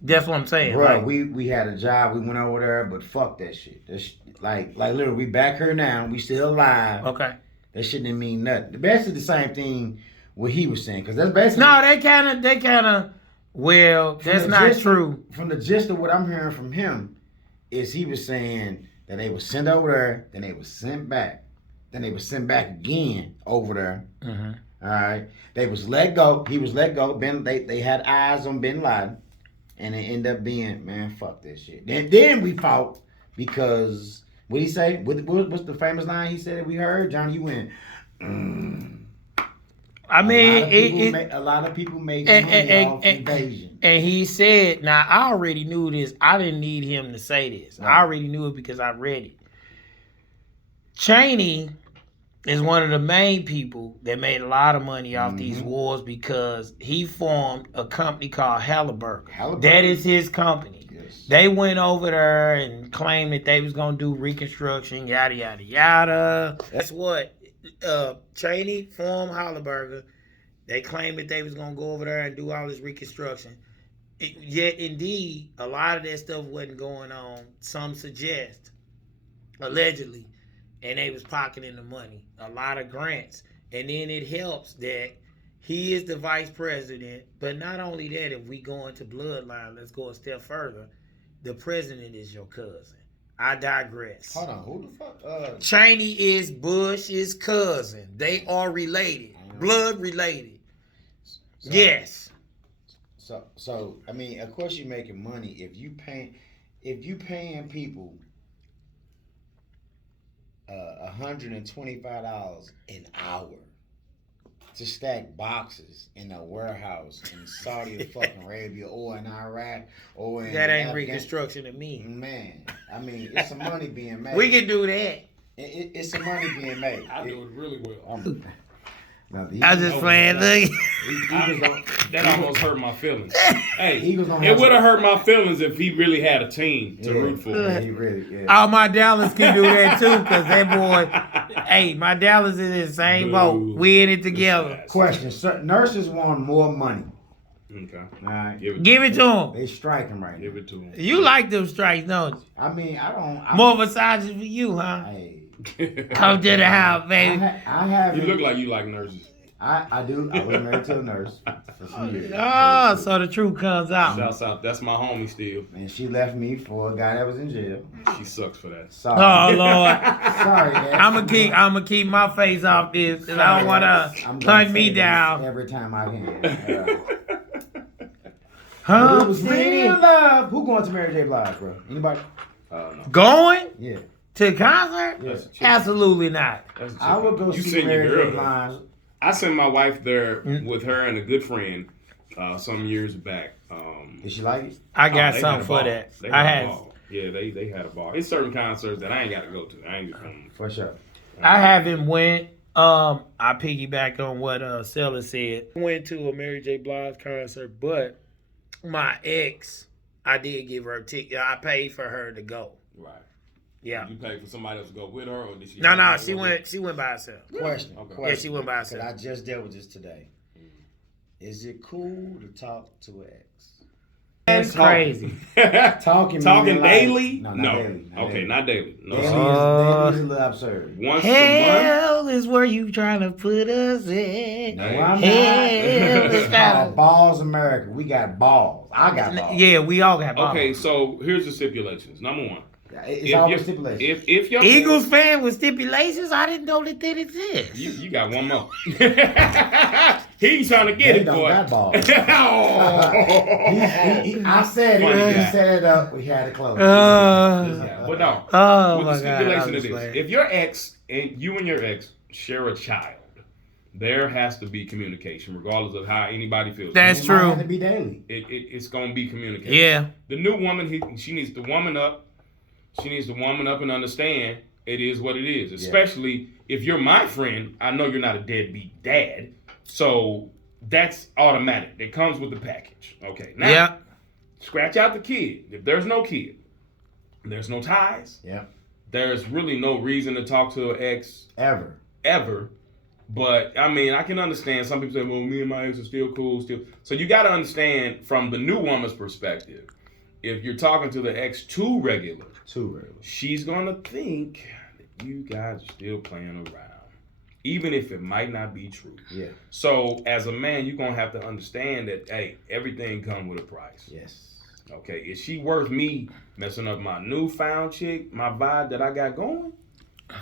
That's what I'm saying. Bro, Like, we had a job, we went over there, but fuck that shit. That's like literally, we back here now, we still alive. okay. That shit didn't mean nothing. Basically the same thing what he was saying, because that's basically No, they kind of. Well, that's not true. From the gist of what I'm hearing from him, is he was saying that they was sent over there, then they was sent back, then they was sent back again over there. Mm-hmm. All right, they was let go. He was let go. They had eyes on Bin Laden, and it ended up being, man, fuck this shit. Then we fought because what he say? What's the famous line he said that we heard? Johnny, you went. I mean, a lot of people make money off invasion. And he said, now I already knew this. I didn't need him to say this. Right. I already knew it because I read it. Cheney is one of the main people that made a lot of money off these wars because he formed a company called Halliburton. That is his company. Yes. They went over there and claimed that they was going to do reconstruction, yada, yada, yada. That's what Cheney formed Halliburton. They claimed that they was going to go over there and do all this reconstruction. Yet, indeed, a lot of that stuff wasn't going on. Some suggest, allegedly, and they was pocketing the money. A lot of grants. And then it helps that he is the vice president. But not only that, if we go into bloodline, let's go a step further. The president is your cousin. I digress. Hold on, who the fuck? Cheney is Bush's cousin. They are related. Blood related. Yes. So I mean, of course you're making money if you paying people $125 an hour to stack boxes in a warehouse in Saudi fucking Arabia or in Iraq or in that ain't reconstruction to me. Man, I mean, it's some money being made. We can do that. It's some money being made. I do it really well. I just playing. Look. That almost hurt my feelings. Hey, Eagles don't it have would have hurt my feelings if he really had a team to root for. Yeah, he really, yeah. All my Dallas can do that too, because that boy, hey, my Dallas is in the same boat. We in it together. Question: nurses want more money. Okay. All right. Give it to him. They striking right now. Give it to him. You like them strikes, don't you? I mean, I don't. More massages for you, huh? Hey, Come to the house, baby. I have. You look like you like nurses. I do. I was married to a nurse for some years. Oh, so the truth comes out. Shouts out. That's my homie still. And she left me for a guy that was in jail. She sucks for that. Sorry. Oh Lord. Sorry, Dad. I'm gonna keep my face off this, cause I don't wanna I'm gonna hunt say me this down. every time I can. But it was Hump City. real love. Who going to Mary J. Blige, bro? Anybody? No. Going Yeah. to the concert? That's a chick. Absolutely not. That's a chick. I would go You see send your Mary J. girl. Blige. I sent my wife there with her and a good friend some years back. Did she like it? I Oh, got they something had a for ball. that. They I had a had ball. Yeah, they had a ball. It's certain concerts that I ain't got to go to. I ain't just gonna. For sure. I haven't went. I piggyback on what Stella said. Went to a Mary J. Blige concert, but my ex, I did give her a ticket. I paid for her to go. Right. Yeah. You paid for somebody else to go with her, or did she? No, have to she go went. She went by herself. Question. Okay. Question. Yeah, she went by Because herself. I just dealt with this today. Is it cool to talk to an ex? That's crazy. Talking Talking meaning daily? Like, No. daily. Not Okay, daily. not daily. No. Daily, Oh. is a little absurd. Once a month. Hell is where you trying to put us in. No, I'm Hell not. is It's called Balls America. We got balls. I got balls. Yeah, we all got balls. Okay, so here's the stipulations. Number one, It's always stipulations. if your Eagles fan with stipulations, I didn't know that they exist. you got one more. He's trying to get They it, don't boy. got balls. Oh. I said Funny it. guy. He set it up. We had to close. Yeah, but no. Oh With my the God, stipulation I'm of just this, playing. if your ex and you and your ex share a child, there has to be communication, regardless of how anybody feels. That's It might true. have to be daily. It's gonna be communication. Yeah. The new woman, she needs to woman up. She needs to woman up and understand it is what it is. Especially if you're my friend, I know you're not a deadbeat dad, so that's automatic. It comes with the package. Okay. Now, Yeah. scratch out the kid. If there's no kid, there's no ties. Yeah. There's really no reason to talk to an ex Ever. ever. But I mean, I can understand. Some people say, "Well, me and my ex are still cool, still." So you got to understand from the new woman's perspective. If you're talking to the ex too regular, she's gonna think that you guys are still playing around, even if it might not be true. Yeah. So as a man, you're gonna have to understand that, hey, everything comes with a price. Yes. Okay, is she worth me messing up my newfound chick, my vibe that I got going?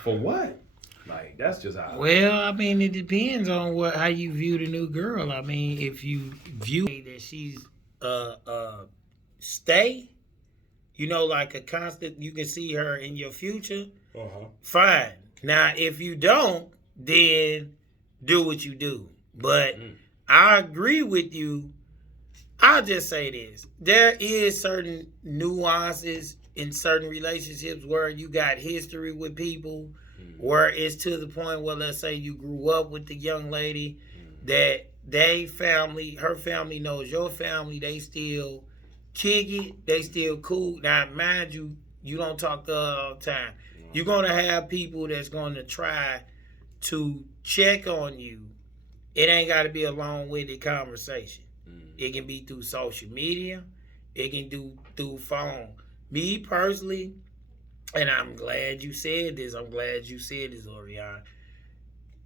For what? Like, that's just how. Well, I mean, it depends on how you view the new girl. I mean, if you view that she's stay, like a constant, you can see her in your future. Fine. Now, if you don't, then do what you do. But I agree with you. I'll just say this: there is certain nuances in certain relationships where you got history with people. Where it's to the point where, let's say you grew up with the young lady, that her family knows your family, they still kick it, they still cool. Now, mind you, you don't talk to her all the time. You're going to have people that's going to try to check on you. It ain't got to be a long-winded conversation. It can be through social media. It can do through phone. Me personally, and I'm glad you said this. Orion.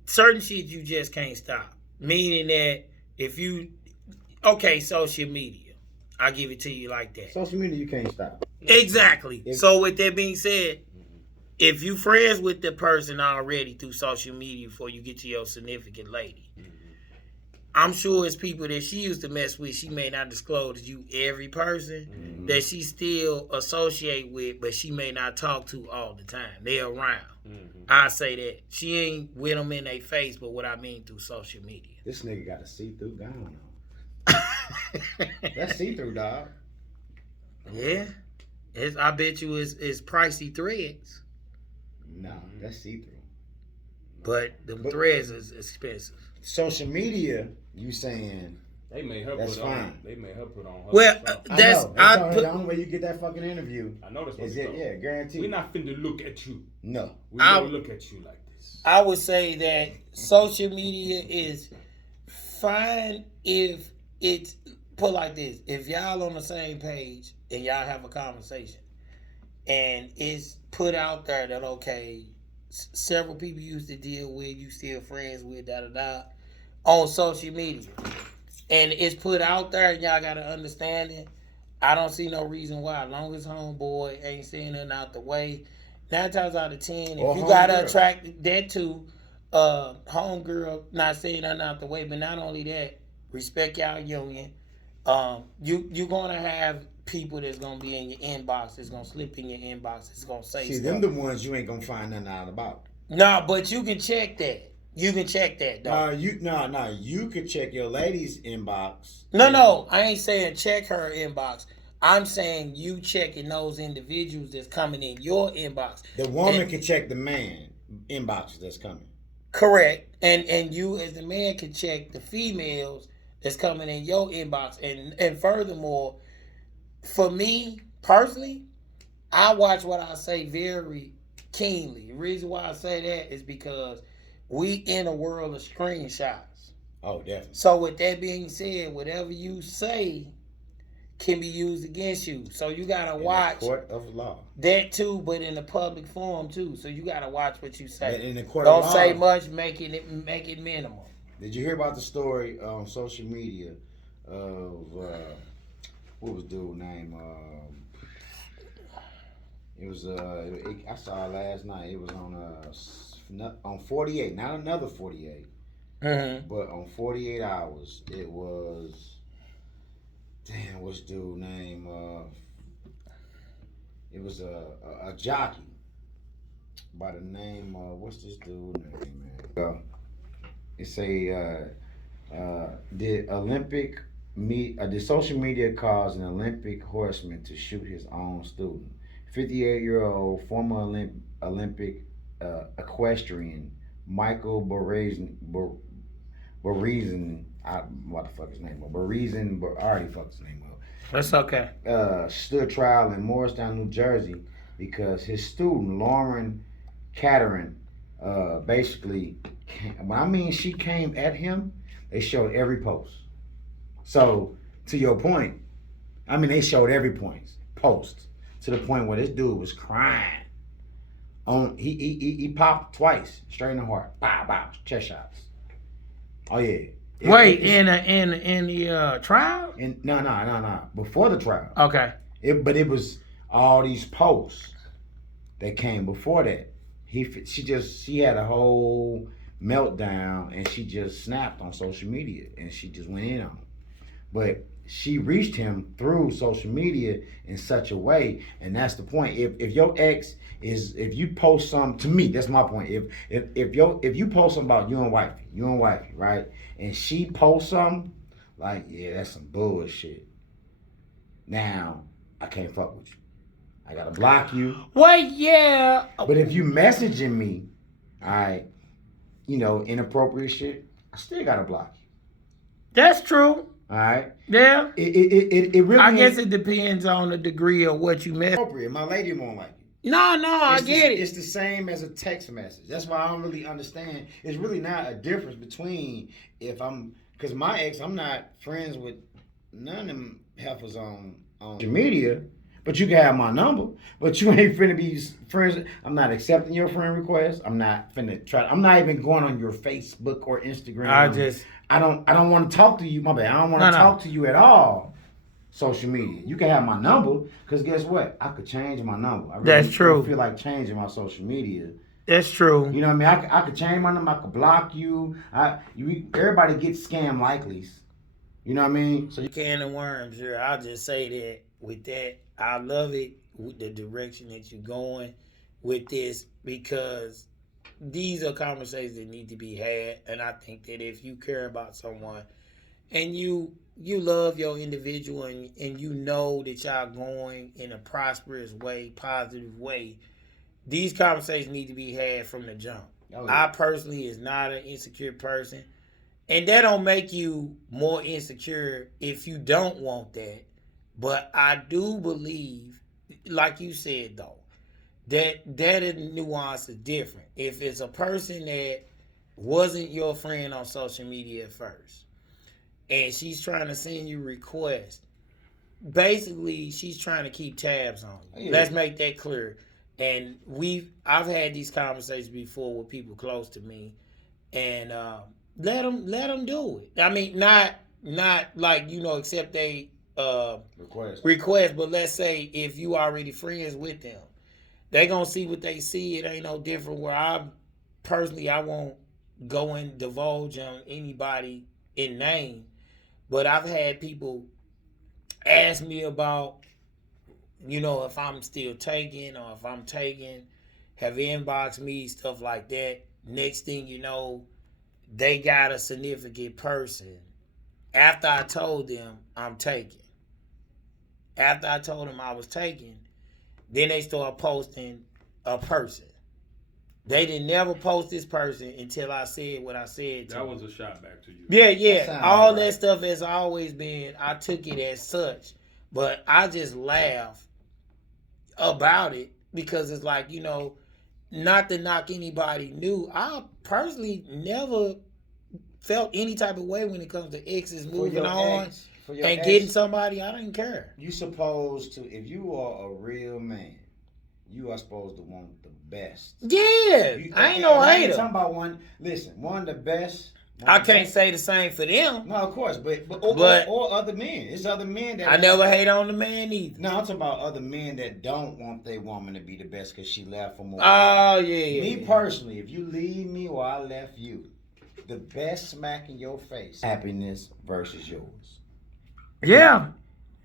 Certain shit you just can't stop. Meaning that if you, social media. I'll give it to you like that. Social media, you can't stop. Exactly. So with that being said, if you friends with the person already through social media before you get to your significant lady, I'm sure it's people that she used to mess with. She may not disclose to you every person that she still associate with, but she may not talk to all the time. They're around. I say that. She ain't with them in their face, but what I mean through social media. This nigga got a see-through gown on. That's see-through, dog. Yeah. I bet you it's pricey threads. No, that's see-through. But the threads is expensive. Social media, you saying They made her that's put fine. on. They made her put on. Her Well, stuff. that's I know. The only way you get that fucking interview I know that's what is we it. told. Yeah, guaranteed. We're not finna look at you. No. We don't look at you like this. I would say that social media is fine if it's put like this. If y'all on the same page and y'all have a conversation and it's put out there that, okay, several people you used to deal with, you still friends with, on social media. And it's put out there and y'all got to understand it. I don't see no reason why. As long as homeboy ain't saying nothing out the way, 9 times out of 10, Or if you got to homegirl. attract that to homegirl not saying nothing out the way, but not only that, respect y'all union You're gonna have people that's gonna be in your inbox, that's gonna slip in your inbox, that's gonna say See, stuff. them the ones you ain't gonna find nothing out about. No, but you can check that. You can check that though. You could check your lady's inbox. No, I ain't saying check her inbox. I'm saying you checking those individuals that's coming in your inbox. The woman can check the man inboxes that's coming. Correct. And you as the man can check the females that's coming in your inbox. And furthermore, for me personally, I watch what I say very keenly. The reason why I say that is because we in a world of screenshots. Oh, definitely. So with that being said, whatever you say can be used against you. So you gotta watch the court of law. that too, but in the public forum too. So you gotta watch what you say. But in the court Don't of law, say much, make it minimal. Did you hear about the story on social media of what was dude's name? It was I saw it last night. It was on 48, not another 48, but on 48 hours. It was what's dude's name? It was a jockey by the name of what's this dude's name, man? It's did social media cause an Olympic horseman to shoot his own student? 58-year-old former Olympic equestrian Michael Berezin, what the fuck his name was? Berezin, I already fucked his name up. That's okay. Stood trial in Morristown, New Jersey, because his student Lauren Caterin, basically, when I mean she came at him, they showed every post. So to your point, I mean they showed every post to the point where this dude was crying. He popped twice straight in the heart, bow, chest shots. Oh yeah. Wait, in the trial? No. Before the trial. Okay. But it was all these posts that came before that. She had a whole meltdown and she just snapped on social media and she just went in on him. But she reached him through social media in such a way, and that's the point. If your ex if you post something, to me, that's my point. If you post something about you and wifey, right, and she posts something like, yeah, that's some bullshit. Now I can't fuck with you. I gotta block you. Well, yeah. But if you messaging me, alright, inappropriate shit, I still gotta block you. That's true. All right. Yeah. It really. I guess it depends on the degree of what you mess. Appropriate. My lady won't like it. No, I get it. It's the same as a text message. That's why I don't really understand. It's really not a difference between because my ex, I'm not friends with none of them heifers on social media. But you can have my number. But you ain't finna be friends. I'm not accepting your friend request. I'm not even going on your Facebook or Instagram. I don't want to talk to you. My bad. I don't want to talk to you at all. Social media. You can have my number, because guess what? I could change my number. That's true. Don't feel like changing my social media. That's true. You know what I mean? I could change my number. I could block you. Everybody gets scam likelies. You know what I mean? So you can of worms here. I'll just say that with that, I love it with the direction that you're going with this, because these are conversations that need to be had. And I think that if you care about someone and you love your individual and you know that y'all going in a prosperous way, positive way, these conversations need to be had from the jump. Oh, yeah. I personally is not an insecure person. And that don't make you more insecure if you don't want that. But I do believe, like you said though, that nuance is different. If it's a person that wasn't your friend on social media at first, and she's trying to send you requests, basically she's trying to keep tabs on you. Yeah. Let's make that clear. And I've had these conversations before with people close to me, and let them do it. I mean, not like accept they request, but let's say if you already friends with them, they gonna see what they see. It ain't no different. Where I won't go and divulge on anybody in name, but I've had people ask me about, if I'm still taking or if I'm taking, have inboxed me, stuff like that. Next thing you know, they got a significant person. After I told them I'm taking. After I told them I was taking, then they start posting a person. They didn't never post this person until I said what I said to That them. was a shot back to you. Yeah. sounds All right. that stuff has always been, I took it as such. But I just laugh about it because it's like, not to knock anybody new. I personally never felt any type of way when it comes to exes moving on and getting somebody. I didn't care. You supposed to, if you are a real man, you are supposed to want the best. Yeah, I ain't no I ain't hater. talking about one. Listen, one of the best. I can't say the same for them. No, of course, but or other men. It's other men that I never hate on the man either. No, I'm talking about other men that don't want their woman to be the best because she left for more. Oh yeah. Me personally, if you leave me or I left you, the best smack in your face, happiness versus yours. Yeah.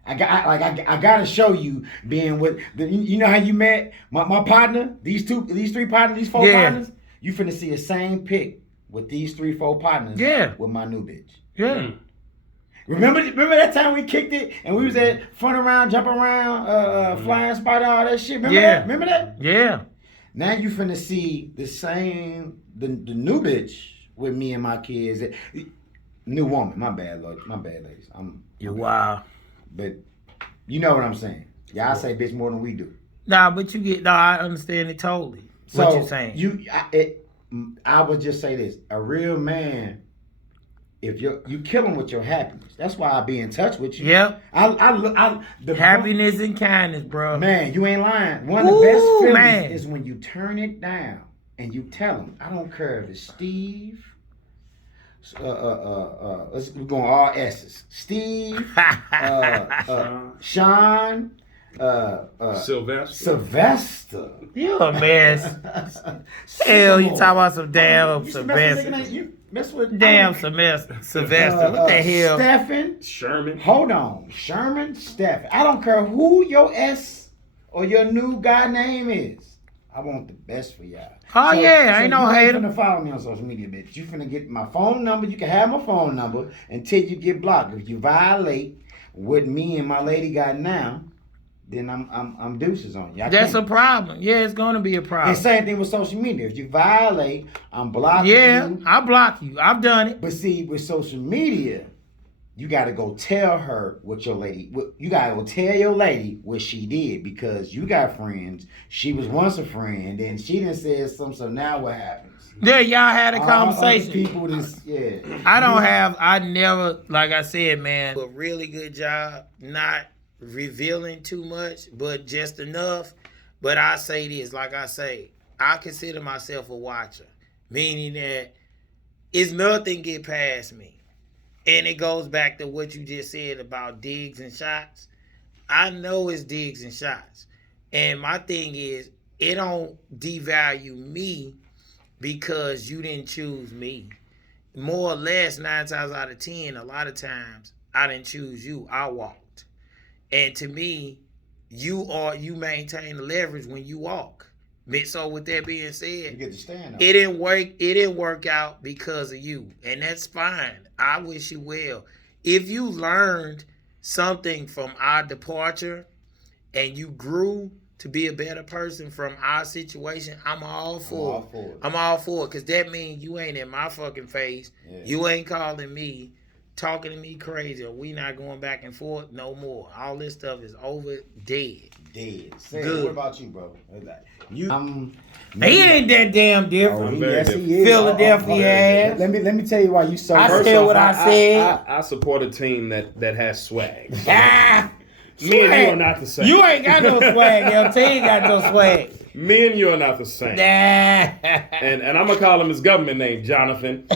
I gotta show you being with you know how you met my partner, these three partners, these four partners. You finna see the same pic with these 3-4 partners. Yeah. With my new bitch. Yeah. Remember that time we kicked it and we was at fun around, jump around, flying spider, all that shit. Remember that? Remember that? Yeah. Now you finna see the same the new bitch with me and my kids. New woman. My bad, ladies. You wow. But you know what I'm saying. Y'all say bitch more than we do. Nah, but I understand it totally. So What you saying? I would just say this: a real man, if you kill him with your happiness. That's why I be in touch with you. Yep. The Happiness and kindness, bro. man, you ain't lying. One of the best Ooh, feelings man. is when you turn it down and you tell him, I don't care if it's Steve. We're going all S's. Steve, Sean, Sylvester. You a mess. Hell, you talking about some damn Sylvester. You mess with Damn Sylvester. What the hell? Stephen. Sherman. Hold on. Sherman, Stephen. I don't care who your S or your new guy name is. I want the best for y'all. Oh, yeah, I ain't no hater. You finna follow me on social media, bitch. You finna get my phone number. You can have my phone number until you get blocked. If you violate what me and my lady got now, then I'm deuces on you. That's a problem. Yeah, it's gonna be a problem. And same thing with social media. If you violate, I'm blocking Yeah, you. I block you. I've done it. But see, with social media, you gotta go tell her what your lady. You gotta go tell your lady what she did because you got friends. She was once a friend, and she done said something. So now what happens? Yeah, y'all had a All conversation. other people, I never, like I said, man, a really good job, not revealing too much, but just enough. But I say this, like I say, I consider myself a watcher, meaning that it's nothing get past me. And it goes back to what you just said about digs and shots. I know it's digs and shots. And my thing is, it don't devalue me because you didn't choose me. More or less, 9 times out of 10, a lot of times, I didn't choose you. I walked. And to me, you maintain the leverage when you walk. So with that being said, you get to stand up. it didn't work out because of you. And that's fine. I wish you well. If you learned something from our departure and you grew to be a better person from our situation, I'm all for it. I'm all for it because that means you ain't in my fucking face. Yeah. You ain't calling me, talking to me crazy, or we not going back and forth no more. All this stuff is over, dead. Good. What about you, bro? He ain't that damn different. Yes, he is. Philadelphia ass. Let me tell you why you so. I said what I said. I support a team that has swag. Me and you are not the same. You ain't got no swag. Your team got no swag. Me and you are not the same. And I'm gonna call him his government name, Jonathan.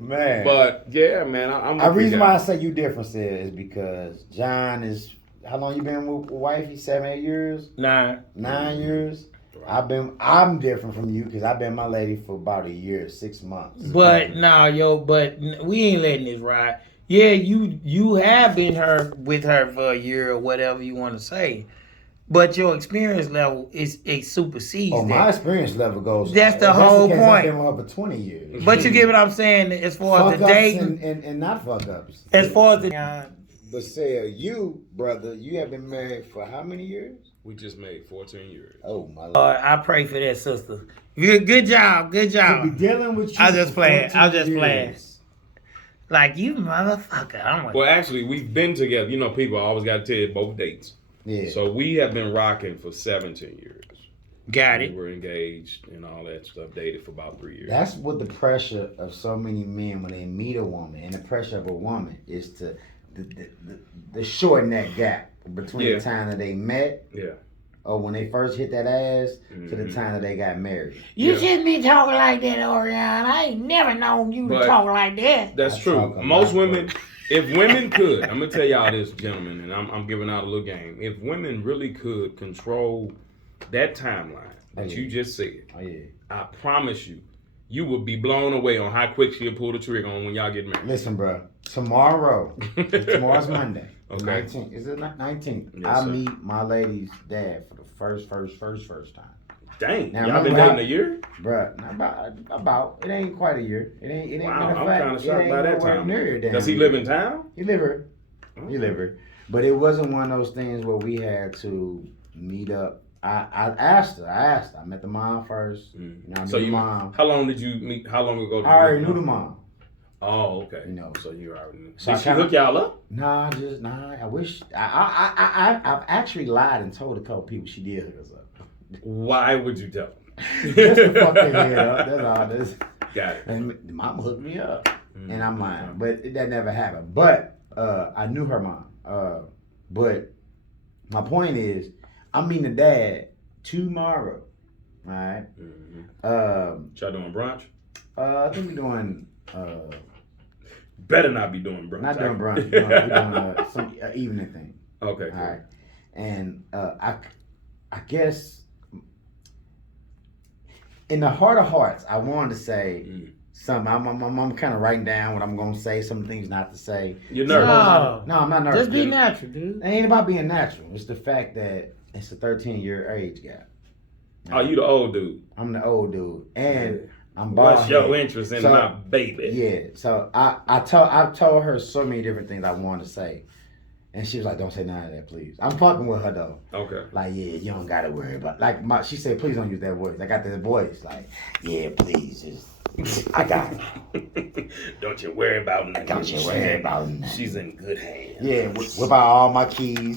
Man. But yeah, man, I'm. The reason why I say you different is because John is. How long you been with wifey? 7, 8 years? 9. 9 years. I'm different from you because I've been my lady for about a year, 6 months. But we ain't letting this ride. Yeah, you have been with her for a year or whatever you want to say, but your experience level it supersedes Oh, that. my experience level goes. That's the whole case, point. I've been with her for 20 years. But you get what I'm saying as far as Fuck the ups dating, and not fuck ups. as far as the But say you, brother, you have been married for how many years? We just made 14 years. Oh my Lord. I pray for that sister. Good job, good To job. be dealing with you. I just for playing. 14 I just playing. years. Like you, motherfucker. I'm like, Well, actually, we've been together. You know, people always got to tell you both dates. Yeah. So we have been rocking for 17 years. got We it. were engaged and all that stuff. Dated for about 3 years. That's what the pressure of so many men when they meet a woman, and the pressure of a woman is to the shorten that gap between the time that they met Yeah. or when they first hit that ass to the Mhm. time that they got married. You Yeah. shouldn't be talking like that, Orion. I ain't never known you But- to talk like that. That's I true. talk a Most lot, women, if women could, I'm gonna tell y'all this, gentlemen, and I'm giving out a little game. If women really could control that timeline that you just said, Oh yeah. I promise you, you would be blown away on how quick she'll pull the trigger on when y'all get married. Listen, bro. Tomorrow's Monday. Okay. 19th. Is it 19th? Yes, I sir. meet my lady's dad for the first time. Dang, Now, y'all been remember dating a year? Bruh, about it ain't quite a year. It ain't Wow, matter of I'm fact, kind of it shocked ain't by that nowhere time. near damn Does he year. live in town? He live here. He live here. But it wasn't one of those things where we had to meet up. I asked her. I met the mom first. Mm. You know, I knew So the you, mom. how long did you meet? How long ago? Did I you already meet knew the mom. Oh, okay. You know. So you already knew. So Did I she kinda- hook y'all up? Nah. I wish. I've actually lied and told a couple people she did hook us up. Why would you tell them? Just to fuck their head up. That's all this. Got it. And the mom hooked me up, Mm. and I'm lying, but that never happened. But I knew her mom. But my point is, I'm meeting the dad tomorrow. All right. Mm-hmm. Y'all doing brunch? I think we're doing. Better not be doing brunch. Not doing brunch. We're doing some evening thing. Okay. All right. And I guess in the heart of hearts, I wanted to say Mm. something. I'm kind of writing down what I'm gonna say. Some things not to say. You're nervous. No. No, I'm not nervous. Just be dude. natural, dude. It ain't about being natural. It's the fact that it's a 13-year age gap. Oh, you the old dude. I'm the old dude, and I'm bald. What's your interest in So- my baby? Yeah. So I told her so many different things I wanted to say, and she was like, "Don't say none of that, please." I'm fucking with her though. Okay. Like, yeah, you don't gotta worry about. Like, she said, "Please don't use that voice." I got that voice. Like, yeah, please, just I got it. Don't you worry about nothing. Don't you worry about nothing. She's in good hands. Yeah, whip out all my keys.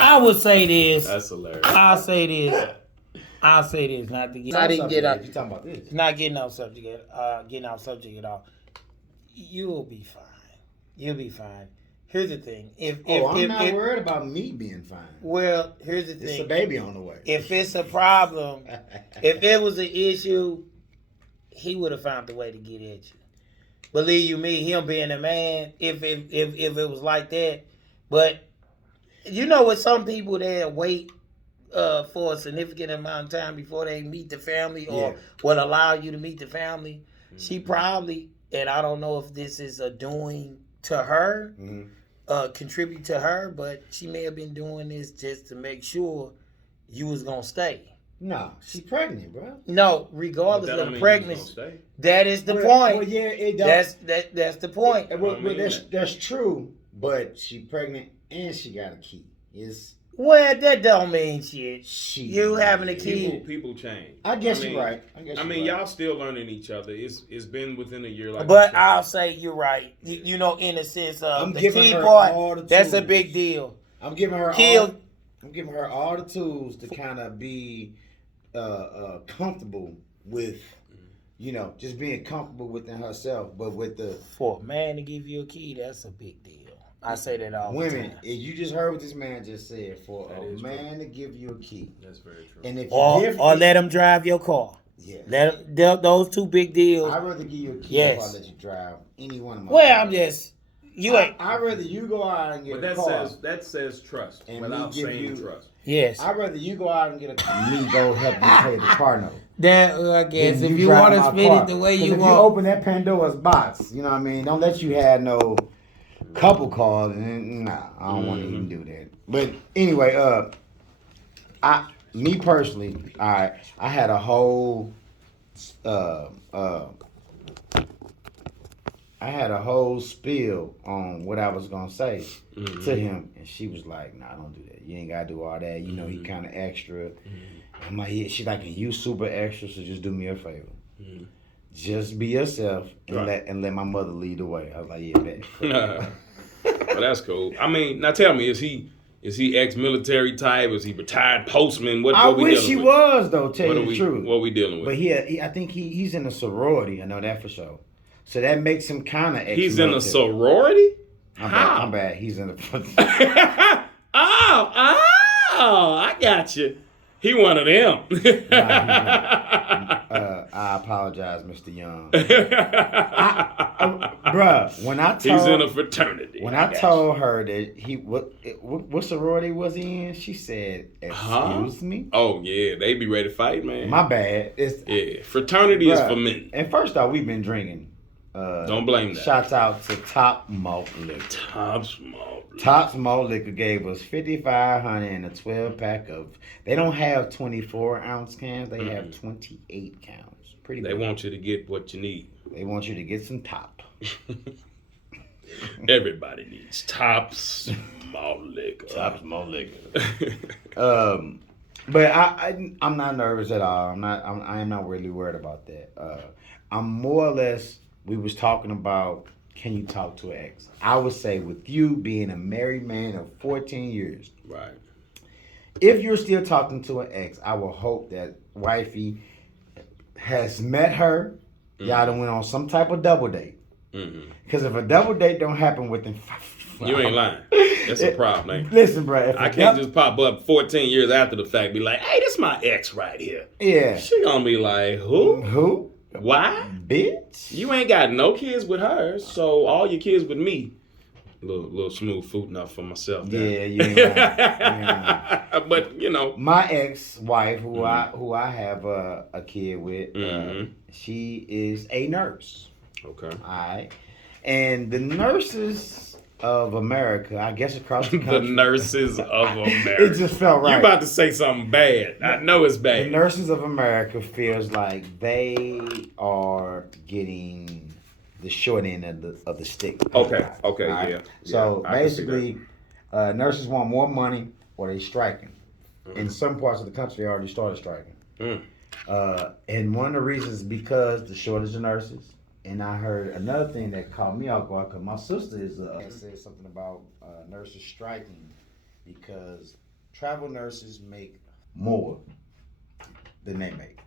I would say this. That's hilarious. I'll say this. Not to get. I didn't get up. You talking about this? Not getting off subject. Getting off subject at all. You'll be fine. You'll be fine. Here's the thing. I'm not worried about me being fine. Well, here's the It's thing. a baby on the way. If it's a problem, if it was an issue, he would have found a way to get at you. Believe you me, him being a man, if it was like that. But you know, with some people that wait for a significant amount of time before they meet the family or will allow you to meet the family, she probably, and I don't know if this is a doing to her, contribute to her, but she may have been doing this just to make sure you was gonna stay. No, she's pregnant, bro. No, regardless That don't of mean pregnancy, he's gonna stay. that is the point. Well, yeah, it does. That's the point. That's true, but she pregnant and she got a key. Well, that don't mean shit. She You having a kid. People change. I guess mean, you're right. I mean, y'all still learning each other. It's been within a year. Like But you said. I'll say you're right. You know, in the sense of I'm the giving key her part, all the that's a tools. big deal. I'm giving her Kill. I'm giving her all the tools to kind of be comfortable with, just being comfortable within herself. But with the For a man to give you a key, that's a big deal. I say that all the women, time. you just heard what this man just said. For That a is man to give you a key, That's very true. and if Or, you give or let him drive your car. yeah, Those two big deals. I'd rather give you a key Yes. if I let you drive any one of my. Well, cars. I'm just, You ain't. I'd rather you go out and get But a car. that says trust And without me give saying you- trust. Yes. I'd rather you go out and get a car. Me go help you pay the car note. That I guess Then if you drive want to my spend car. it the way 'Cause you if want. you open that Pandora's box, you know what I mean? Don't let you have no couple cars. And, nah, I don't want to even do that. But anyway, me personally, all right, I had a whole, spiel on what I was gonna say to him, and she was like, "Nah, don't do that. You ain't gotta do all that. You know, he kind of extra." I'm like, yeah. She's like, "You super extra, so just do me a favor. Just be yourself and Right. let my mother lead the way." I was like, "Yeah, bet." Well, that's cool. I mean, now tell me, is he ex-military type? Is he retired postman? What I we wish dealing he with? was though. Tell What you are the we truth. what we dealing with? But I think he's in a sorority. I know that for sure. So that makes him kind of. He's in a sorority? How? I'm bad. He's in a. oh, I got you. He one of them. I apologize, Mr. Young. Bruh, when I told He's in a fraternity. When I told her that what sorority was he in, she said, "Excuse me." Oh yeah, they be ready to fight, man. My bad. Yeah, fraternity is Bruh, for men. And first off, we've been drinking. Don't blame that. Shouts out to Top Malt Liquor. Top small. Top Malt Liquor gave us 5,500 and a 12-pack of. They don't have 24-ounce cans. They have 28 cans. Pretty. They good. want you to get what you need. They want you to get some Top. Everybody needs top small liquor. Top Malt Liquor. But I'm not nervous at all. I am not really worried about that. I'm more or less. We was talking about, can you talk to an ex? I would say with you being a married man of 14 years, Right. if you're still talking to an ex, I will hope that wifey has met her. Y'all done went on some type of double date. Because if a double date don't happen within 5 You ain't lying. That's a problem, ain't it? Listen, bro. I can't just pop up 14 years after the fact, be like, hey, this my ex right here. Yeah. She gonna be like, who? Who? Why? Bitch. You ain't got no kids with her, so all your kids with me. Little smooth food enough for myself. Yeah, there. you ain't lying. But you know, My ex-wife, who I have a kid with, she is a nurse. okay. All right, and the nurses of America, I guess across the The country, nurses of America. it just felt right. You about to say something bad? I know it's The bad. nurses of America feels like they are getting the short end of the stick. Okay, All right? yeah. So Yeah, I can see basically, nurses want more money or they striking. In some parts of the country, they already started striking. And one of the reasons is because the shortage of nurses. And I heard another thing that caught me off guard because my sister said something about nurses striking because travel nurses make more than they make.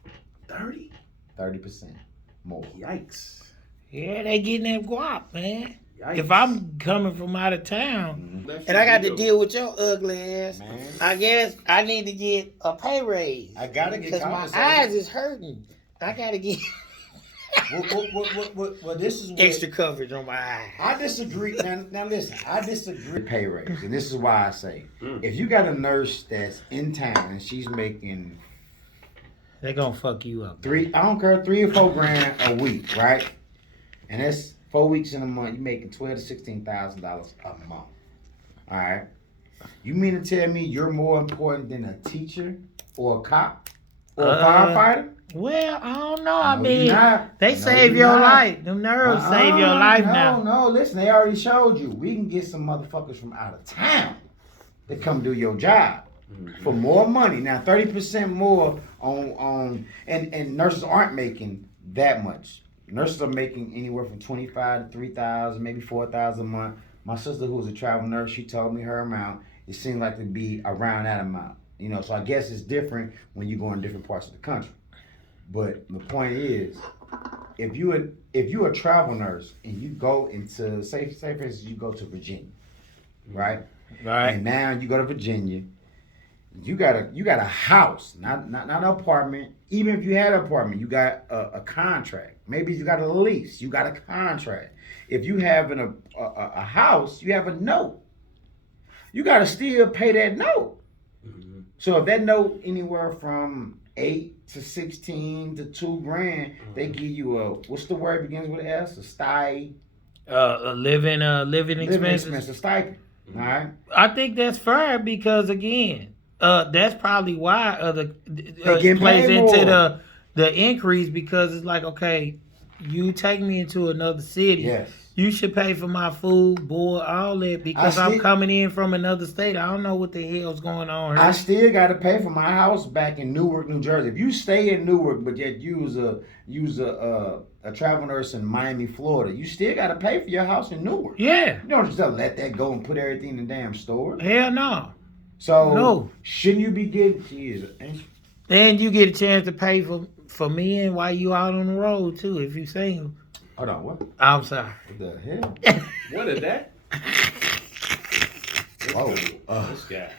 30% more. Yikes. Yeah, they getting that guap, man. Yikes. If I'm coming from out of town That's and I got to your deal with your ugly ass, Man. I guess I need to get a pay raise. I gotta get because my compensated. eyes is hurting. I gotta get Well, this is what extra coverage on my eyes. I disagree. Now listen, I disagree with pay raise, and this is why I say, if you got a nurse that's in town and she's making They gonna fuck you up. I don't care, $3 or $4 grand a week, right? And that's 4 weeks in a month. You're making $12,000 to $16,000 a month. All right. You mean to tell me you're more important than a teacher or a cop or a firefighter? Well, I don't know. I No, mean, you're not. they No, save you're your not. life. Them nerves save your life now. No, listen, they already showed you. We can get some motherfuckers from out of town to come do your job for more money. Now, 30% more on and nurses aren't making that much. Nurses are making anywhere from $25,000 to $3,000, maybe $4,000 a month. My sister, who was a travel nurse, she told me her amount. It seemed like to be around that amount. You know, so I guess it's different when you go in different parts of the country. But the point is, if you're a travel nurse and you go into say for instance you go to Virginia, right? Right. And now you go to Virginia you got a house, not an apartment. Even if you had an apartment, you got a contract. Maybe you got a lease, you got a contract. If you have a house, you have a note. You got to still pay that note. Mhm. So if that note anywhere from 8 to 16 to $2,000, they give you a, what's the word begins with an S? A stipend. Living Living expenses. expense, a stipend. All right. I think that's fair because again, that's probably why other getting plays paid into more. the increase because it's like, okay, you take me into another city. Yes. You should pay for my food, board, all that because I'm still- coming in from another state. I don't know what the hell's going on here. I still got to pay for my house back in Newark, New Jersey. If you stay in Newark, but yet use a travel nurse in Miami, Florida, you still got to pay for your house in Newark. Yeah. You don't just let that go and put everything in the damn store. Hell no. So No. shouldn't you be getting? Jeez, And you get a chance to pay for men while you out on the road too if you single. hold on, what? I'm sorry. What the hell? What is that? Whoa. This guy.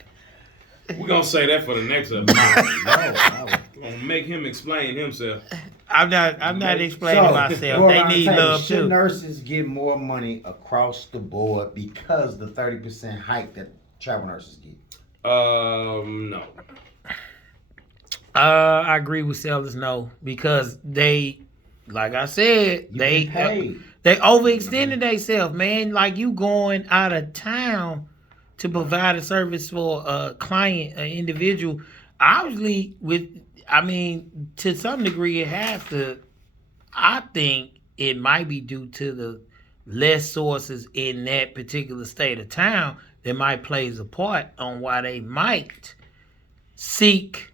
We're gonna say that for the next episode. No. We're gonna make him explain himself. I'm not explaining myself. what They I'm need saying, love should too. nurses get more money across the board because the 30% hike that travel nurses get? No. I agree with sellers no because they, like I said, You they get paid. they overextended themselves, man. Like you going out of town to provide a service for a client, an individual. Obviously, to some degree, it has to. I think it might be due to the less sources in that particular state of town that might plays a part on why they might seek,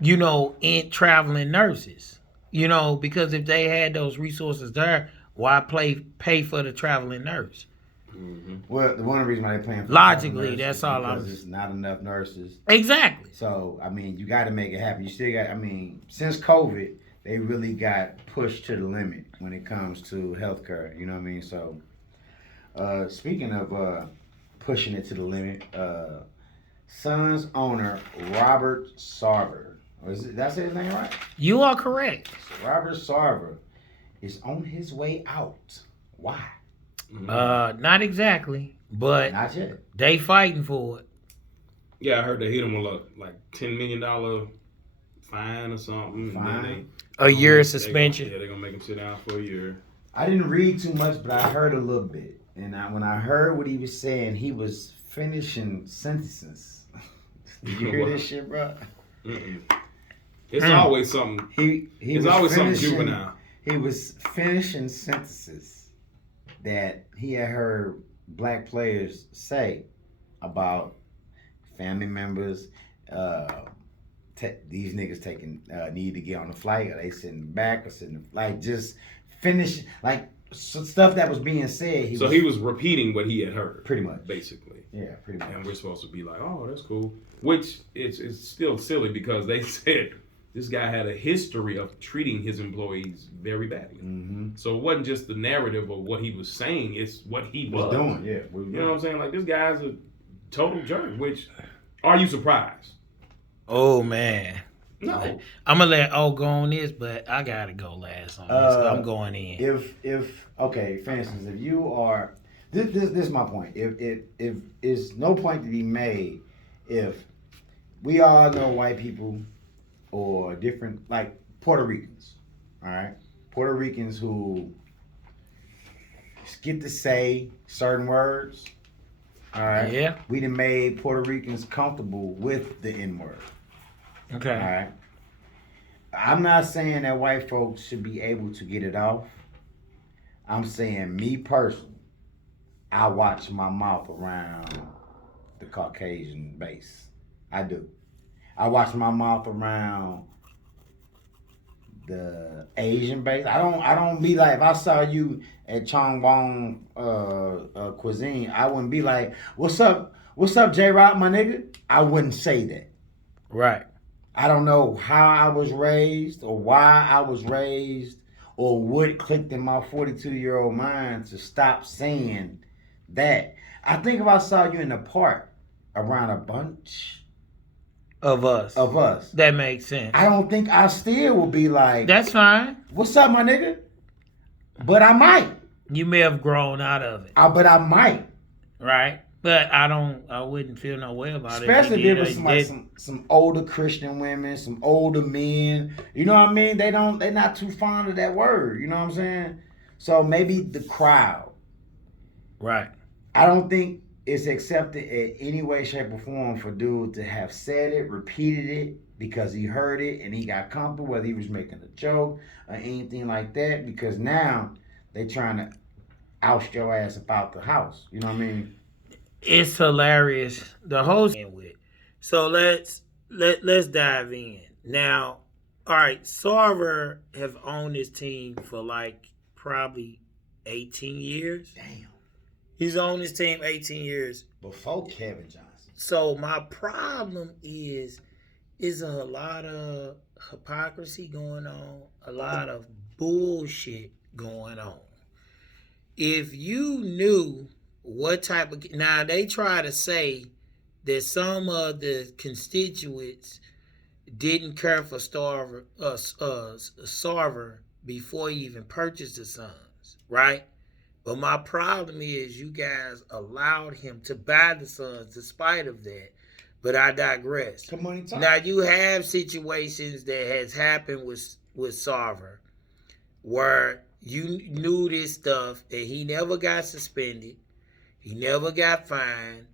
in traveling nurses. Because if they had those resources there, why pay for the traveling nurse? Mm-hmm. Well, the one reason why they're paying for Logically, nurses that's is all because I'm- it's not enough nurses. Exactly. So you got to make it happen. You still got. Since COVID, they really got pushed to the limit when it comes to healthcare. You know what I mean? So, speaking of pushing it to the limit, Suns owner Robert Sarver. Did I say his name right? You are correct. So Robert Sarver is on his way out. Why? Not exactly, but Not yet. they fighting for it. Yeah, I heard they hit him with like $10 million fine or something. and then Fine. A year they suspension. They're gonna make him sit down for a year. I didn't read too much, but I heard a little bit. And when I heard what he was saying, he was finishing sentences. Did you hear this shit, bro? Mm-mm. It's always something. He It's was always something finishing- juvenile. He was finishing sentences that he had heard black players say about family members. These niggas need to get on the flight, or they sitting back, or sitting just finish stuff that was being said. He was repeating what he had heard, pretty much. basically. Yeah, pretty much. And we're supposed to be like, oh, that's cool. Which it's still silly because they said this guy had a history of treating his employees very badly. Mm-hmm. So it wasn't just the narrative of what he was saying, it's what he was doing. Yeah, You know what I'm saying? Like, this guy's a total jerk, which, are you surprised? Oh man. No. I'm gonna let O go on this, but I gotta go last on this. I'm going in. Okay, for instance, if you are this is my point. If is no point to be made if we all know white people or different, like Puerto Ricans, all right? Puerto Ricans who get to say certain words, all right? Yeah. We done made Puerto Ricans comfortable with the N-word, Okay. all right? I'm not saying that white folks should be able to get it off. I'm saying me personally, I watch my mouth around the Caucasian base. I do. I watch my mouth around the Asian base. I don't be like, if I saw you at Chong Bong Cuisine, I wouldn't be like, what's up, J-Rock, my nigga? I wouldn't say that. Right. I don't know how I was raised or why I was raised or what clicked in my 42-year-old mind to stop saying that. I think if I saw you in the park around a bunch of us. of us. That makes sense. I don't think I still will be like, That's fine. what's up, my nigga? But I might. You may have grown out of it, But I might. right? But I wouldn't feel no way about Especially if it. it was some older Christian women, some older men. You know what I mean? They're not too fond of that word. You know what I'm saying? So maybe the crowd. Right. I don't think it's accepted in any way, shape, or form for dude to have said it, repeated it, because he heard it and he got comfortable, whether he was making a joke or anything like that, because now they trying to oust your ass about the house. You know what I mean? It's hilarious. The whole with. So let's dive in. Now, all right, Sarver have owned this team for like probably 18 years. Damn. He's owned this team 18 years. Before Kevin Johnson. So my problem is a lot of hypocrisy going on, a lot of bullshit going on. If you knew what type of... Now, they try to say that some of the constituents didn't care for Sarver before he even purchased the Suns, right? But my problem is you guys allowed him to buy the Suns despite of that. But I digress. Come on, talk. Now, you have situations that has happened with Sarver where you knew this stuff and he never got suspended. He never got fined.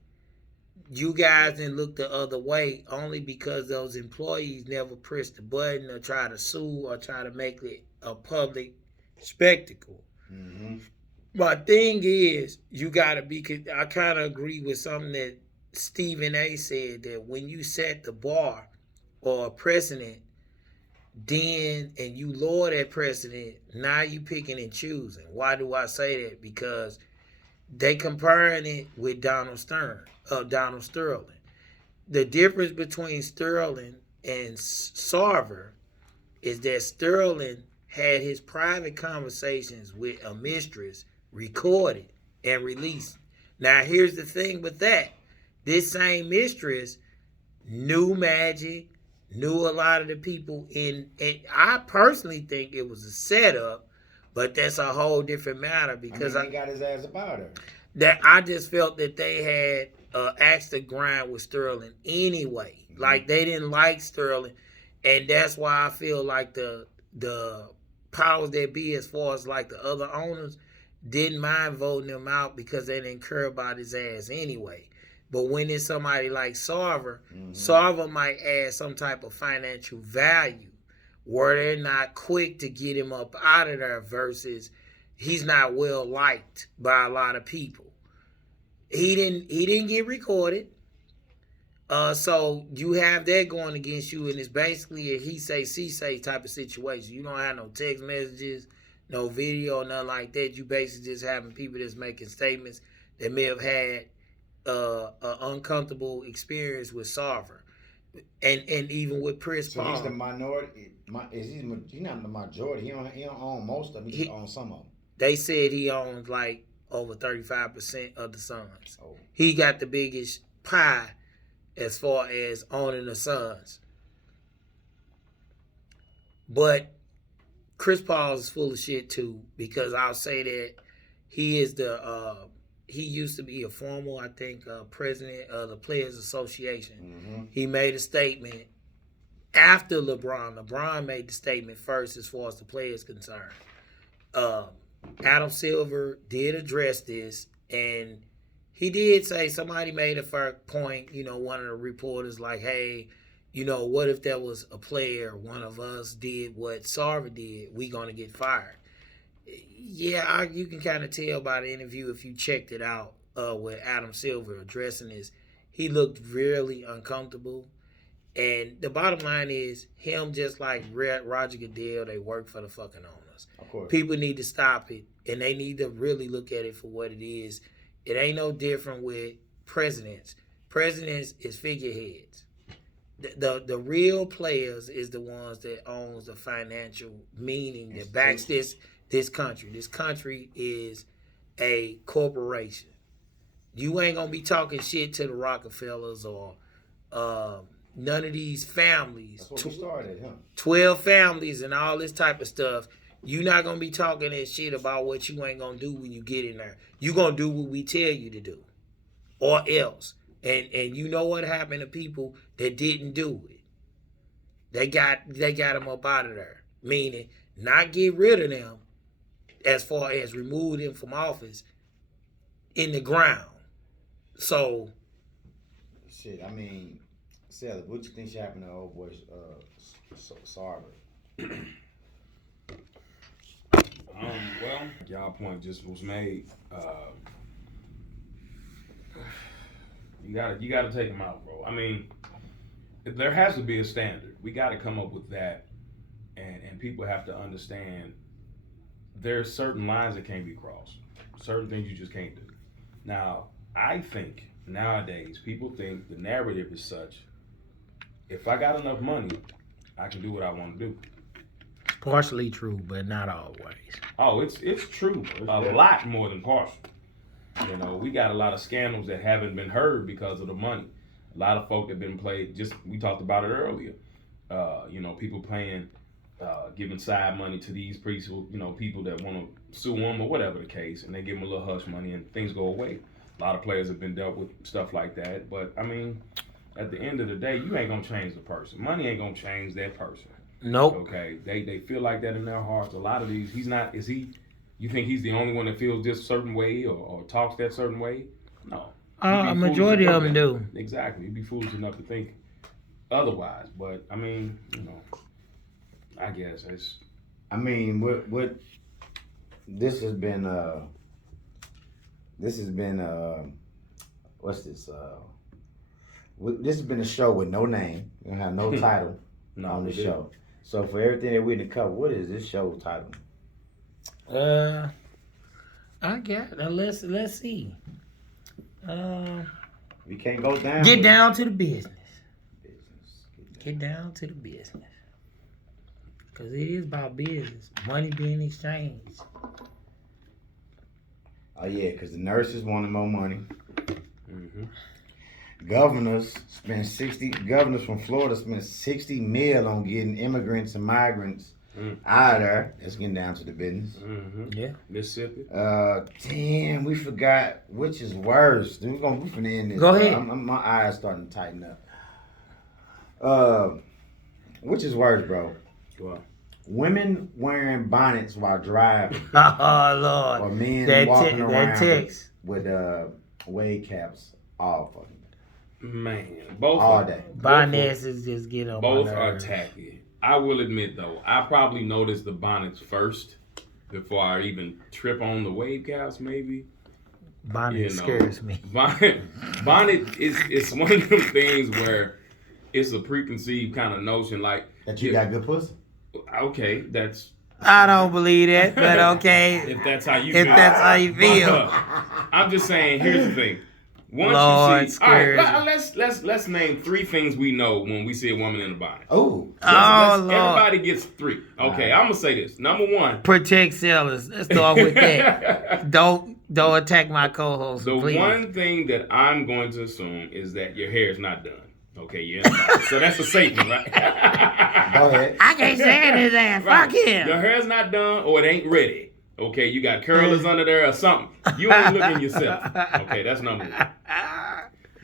You guys didn't look the other way only because those employees never pressed the button or try to sue or try to make it a public spectacle. Mm-hmm. My thing is, you got to be... I kind of agree with something that Stephen A. said, that when you set the bar or a precedent, then, and you lower that precedent, now you picking and choosing. Why do I say that? Because they comparing it with Donald Sterling. The difference between Sterling and Sarver is that Sterling had his private conversations with a mistress recorded and released. Now, here's the thing with that. This same mistress knew Magic, knew a lot of the people and I personally think it was a setup, but that's a whole different matter because he got his ass about her. That I just felt that they had axe to grind with Sterling anyway. Mm-hmm. Like they didn't like Sterling, and that's why I feel like the powers that be, as far as like the other owners, didn't mind voting him out because they didn't care about his ass anyway. But when it's somebody like Sarver, mm-hmm. Sarver might add some type of financial value where they're not quick to get him up out of there versus he's not well liked by a lot of people. He didn't get recorded. So you have that going against you, and it's basically a he say, she say type of situation. You don't have no text messages, no video, nothing like that. You basically just having people that's making statements that may have had an uncomfortable experience with Sarver, and even with Chris Paul. So he's the minority. He's not the majority. He don't own most of them. He owns some of them. They said he owns like over 35% of the Suns. Oh. He got the biggest pie as far as owning the Suns. But Chris Paul is full of shit too, because I'll say that he is he used to be a former, I think, president of the Players Association. Mm-hmm. He made a statement after LeBron. LeBron made the statement first as far as the players concerned. Adam Silver did address this, and he did say, somebody made a fair point, one of the reporters, like, hey, what if there was a player, one of us did what Sarver did, we gonna get fired. Yeah, you can kind of tell by the interview if you checked it out with Adam Silver addressing this. He looked really uncomfortable. And the bottom line is, him just like Roger Goodell, they work for the fucking owners. Of course. People need to stop it, and they need to really look at it for what it is. It ain't no different with presidents. Presidents is figureheads. The real players is the ones that owns the financial meaning that backs this country. This country is a corporation. You ain't gonna be talking shit to the Rockefellers or none of these families, That's what we started, huh? 12 families and all this type of stuff, you're not going to be talking that shit about what you ain't going to do when you get in there. You going to do what we tell you to do or else. And you know what happened to people that didn't do it. They got them up out of there. Meaning, not get rid of them as far as remove them from office in the ground. So, shit, I mean, Sally, what you think should happen to old boy Sarver? Well, y'all point just was made. You gotta take him out, bro. I mean, there has to be a standard. We got to come up with that, and people have to understand there's certain lines that can't be crossed. Certain things you just can't do. Now, I think nowadays people think the narrative is such: if I got enough money, I can do what I want to do. partially true, but not always. Oh, it's true. A lot more than partial. You know, we got a lot of scandals that haven't been heard because of the money. A lot of folk that been played. We talked about it earlier. You know, people paying, giving side money to these people. You know, people that want to sue them or whatever the case, and they give them a little hush money and things go away. A lot of players have been dealt with stuff like that. But I mean, at the end of the day, you ain't gonna change the person. Money ain't gonna change that person. Nope. Okay, they feel like that in their hearts. A lot of these, you think he's the only one that feels this certain way or talks that certain way? No. A majority of them do. Exactly. You'd be foolish enough to think otherwise. But, I mean, you know, I guess it's... I mean, what this has been, what's this? This has been a show with no name. We don't have no title on the show. So for everything that we didn't cover, what is this show title? I got. Let's see. We can't go down. Get down to the business. Get down to the business. Cause it is about business. Money being exchanged. Oh yeah, because the nurses wanted more money. Mm-hmm. Governors from Florida spent $60 million on getting immigrants and migrants out of there. Let's get down to the business. Mm-hmm. Yeah. Mississippi. Damn, we forgot which is worse. We finna end this. Go ahead. My eyes starting to tighten up. Which is worse, bro? Wow. Women wearing bonnets while driving, Oh Lord. or men walking around that text. with wave caps all fucking Man, both all are, day. Bonnets is just get on both my are nerves. tacky. I will admit though, I probably noticed the bonnets first before I even trip on the wave caps. Maybe Bonnet scares me. Bonnet is one of them things where it's a preconceived kind of notion, like That you got good pussy. Okay, that's I don't believe that, but okay. if that's how you If feel. that's how you feel. I'm just saying. Here's the thing. Once Lord, you see, all right, scares let's name 3 things we know when we see a woman in a bonnet. Oh. Lord. Everybody gets 3. Okay, I'm gonna say this. Number 1. Protect sellers. Let's start with that. Don't attack my co-host, The please. one thing that I'm going to assume is that your hair is not done. Okay, yeah. So that's a safe one, right? Go ahead. I can't stand his ass. Right. Fuck him. Your hair's not done or it ain't ready. Okay, you got curlers under there or something. You ain't looking yourself. Okay, that's number 1.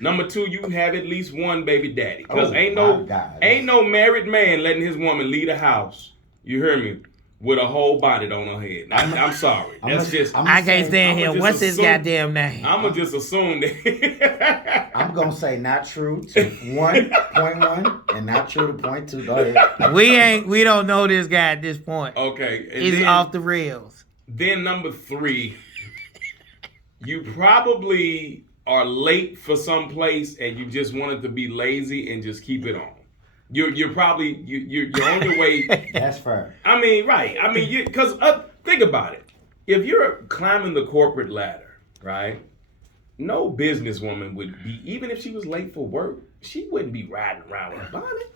Number 2, you have at least one baby daddy. Because ain't no married man letting his woman leave the house. You hear me? With a whole bonnet on her head. I'm sorry. I can't stand him. What's his goddamn name? I'm gonna just assume that. I'm gonna say not true to 1.1 and not true to 0.2. Go ahead. We don't know this guy at this point. Okay. And He's then, off the rails. Then number 3, you probably are late for some place and you just wanted to be lazy and just keep it on. You're probably you're on your way. That's fair. I mean, right. I mean, because think about it. If you're climbing the corporate ladder, right? No businesswoman would be, even if she was late for work, she wouldn't be riding around with a bonnet.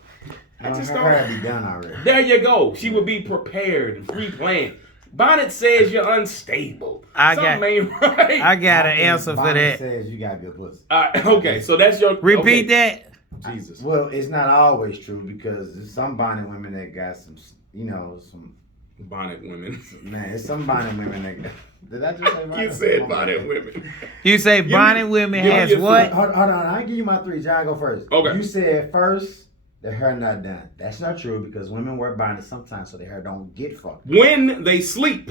Her be done already. There you go. She would be prepared and pre-planned. Bonnet says you're unstable. Something ain't right. I got an answer for Bonnet that. says you got good pussy. Okay, so that's your Repeat that. Jesus. Well, it's not always true because there's some bonnet women that got some, some. Bonnet women. Man, it's some bonnet women that got. Did I just say bonnet? You said bonnet women. You say me- bonnet women give me has your what? Hold on, I'll give you my three. John, go first. Okay. You said first, the hair not done. That's not true because women wear bonnets sometimes so their hair don't get fucked. When they sleep,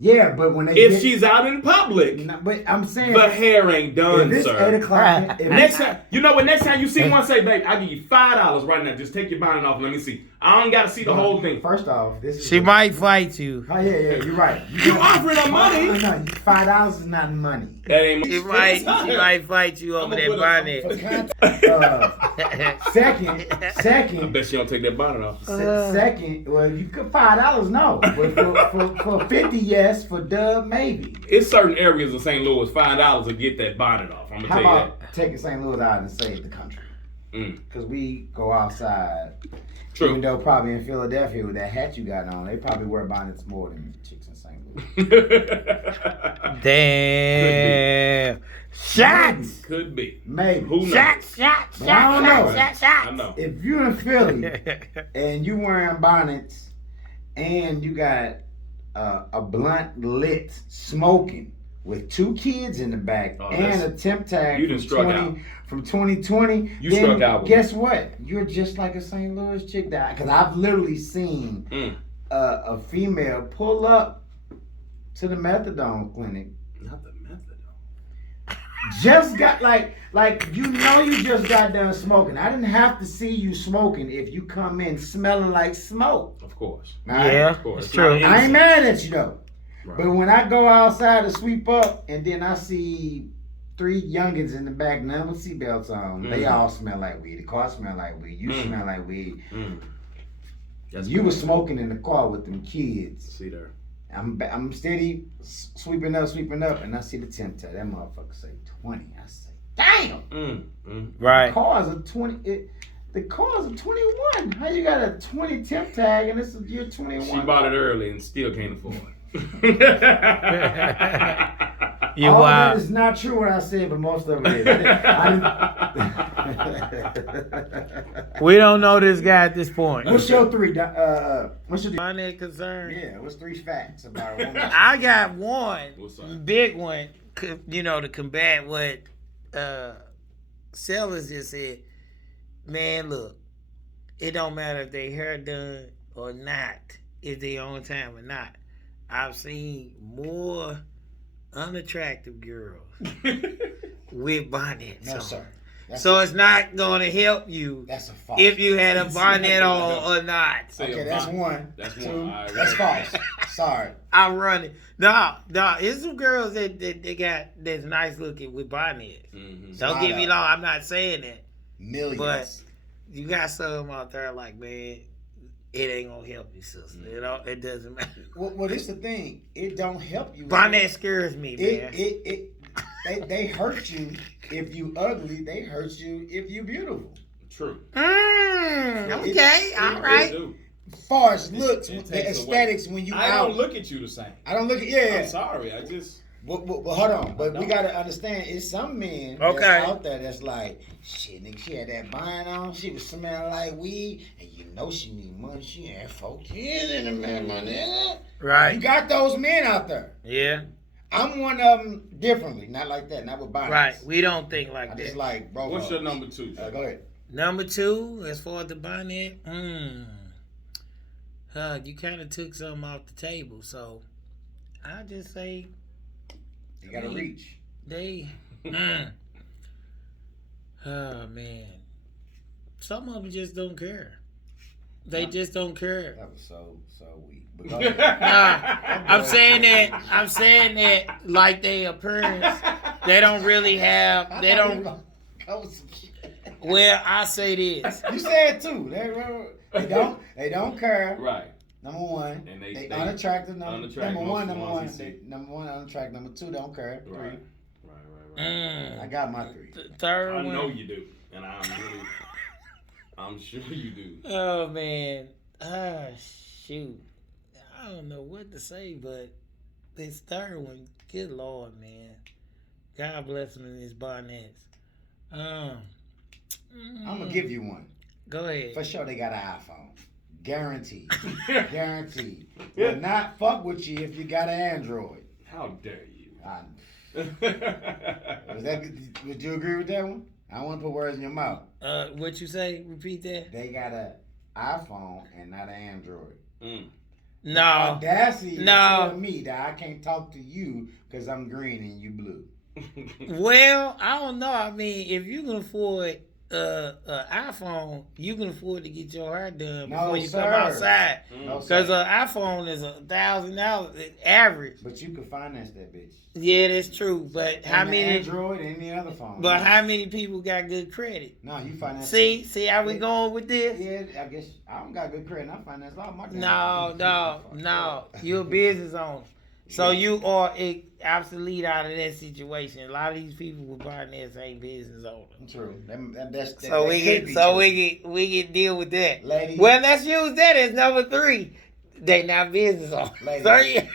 Yeah, but when they if get, she's out in public, No, but I'm saying the hair ain't if done, it's sir. 8 o'clock, if Next time, you know what? Next time you see one, say, "Babe, I give you $5 right now. Just take your bonnet off and let me see. I don't got to see the whole thing." First off, this is She might fight you. Oh yeah, you're right. You offering her money? No, $5 is not money. That ain't. She might fight you over that bonnet. Second, I bet she don't take that bonnet off. second. Well, you could $5, no, but for 50, yes. For dub, maybe. It's certain areas of St. Louis, $5 to get that bonnet off. I'm gonna How tell you about taking St. Louis out and save the country? Mm. Because we go outside. True. Even though probably in Philadelphia with that hat you got on, they probably wear bonnets more than chicks in St. Louis. Damn. Shots. Could be. Maybe. Who knows? Shots. But I don't know. I know. If you're in Philly and you wearing bonnets and you got a blunt lit smoking with 2 kids in the back Oh, and a temp tag you done struck out. from 2020, You then struck out with guess what? You're just like a St. Louis chick that, because I've literally seen Mm. a female pull up to the methadone clinic. Not the methadone. Just got like you just got done smoking. I didn't have to see you smoking if you come in smelling like smoke. Of course. Alright? Yeah, Of course. it's true. Not I ain't innocent. mad at you though. Right. But when I go outside to sweep up and then I see 3 youngins in the back, none with seatbelts on, they all smell like weed. The car smell like weed. You smell like weed. Mm. That's You cool. was smoking in the car with them kids. See there. I'm steady sweeping up, and I see the temp tag. That motherfucker say 20. I say, damn. Mm. Mm. Right. Cars are 20. The cars are 21. How you got a 20 temp tag and this is year 21? She bought it early and still can't afford it. You All of wild. that is not true what I said, but most of it is. We don't know this guy at this point. What's your 3? What's your Bonnet concern. Yeah, what's 3 facts about a woman? I got one What's up? big one, to combat what Sellers just said. Man, look, it don't matter if they hair done or not, if they on time or not. I've seen more unattractive girls with bonnets No, on. sir. So it's not gonna help you That's a false. if you had a bonnet on or not. Say Okay, a that's bonnet. one. That's 2. one. All right, That's right. false. Sorry. I'm running. No, it's some girls that they got that's nice looking with bonnets. Mhm. Don't get me wrong, I'm not saying that. Millions. But you got some out there like, man, it ain't gonna help you, sister. You know, it doesn't matter. well, this the thing. It don't help you. Bonnet scares me, man. They hurt you if you ugly. They hurt you if you beautiful. True. Okay, all They right. do. Far as looks, It the takes aesthetics when you I out. don't look at you the same. I don't look at yeah. I'm sorry. I just. But hold on. But we No. gotta understand, it's some men Okay. that's out there that's like, shit, nigga, she had that bonnet on, she was smelling like weed, and you know she need money. She had 4 kids in the man, my nigga. You Right. got those men out there. Yeah. I'm one of them differently, not like that, not with bonnets. Right. We don't think I like just that. like, bro. What's your number 2? Go ahead. Number 2, as far as the bonnet, you kind of took something off the table. So I just say You gotta reach. they. Oh man, some of them just don't care. They just don't care. That was so weak. But go ahead. Nah, I'm saying that like they appearance, they don't really have. They don't. Well, I say this. You said too. They don't care. Right. Number one, And they they unattractive. Number unattractive, one, most number ones one, you see. number one, unattractive. Number 2, don't care. 3. Right. I got my 3. Third I one. know you do, and I'm sure you do. Oh man. Ah shoot. I don't know what to say, but this third one, good Lord, man. God bless him in his bonnets. I'm gonna give you one. Go ahead. For sure, they got an iPhone. Guaranteed. Guaranteed. Will not fuck with you if you got an Android. How dare you? Would you agree with that one? I don't want to put words in your mouth. What you say? Repeat that. They got an iPhone and not an Android. No. Audacity to No. tell me that I can't talk to you because I'm green and you blue. Well, I don't know. I mean, if you can afford an iPhone, you can afford to get your hair done No, before you sir. come outside. No, Because sir. an iPhone is $1,000 average. But you can finance that bitch. Yeah, that's true. But how And the many? Android and any other phone. But how many people got good credit? No, you finance. See how we going with this? Yeah, I guess I don't got good credit. I finance all my. No. You're a business owner. So you are obsolete out of that situation. A lot of these people with finance ain't business owners. True. So we can deal with that. Ladies. Well, let's use that as number 3. They not business owners. Ladies. So, yeah.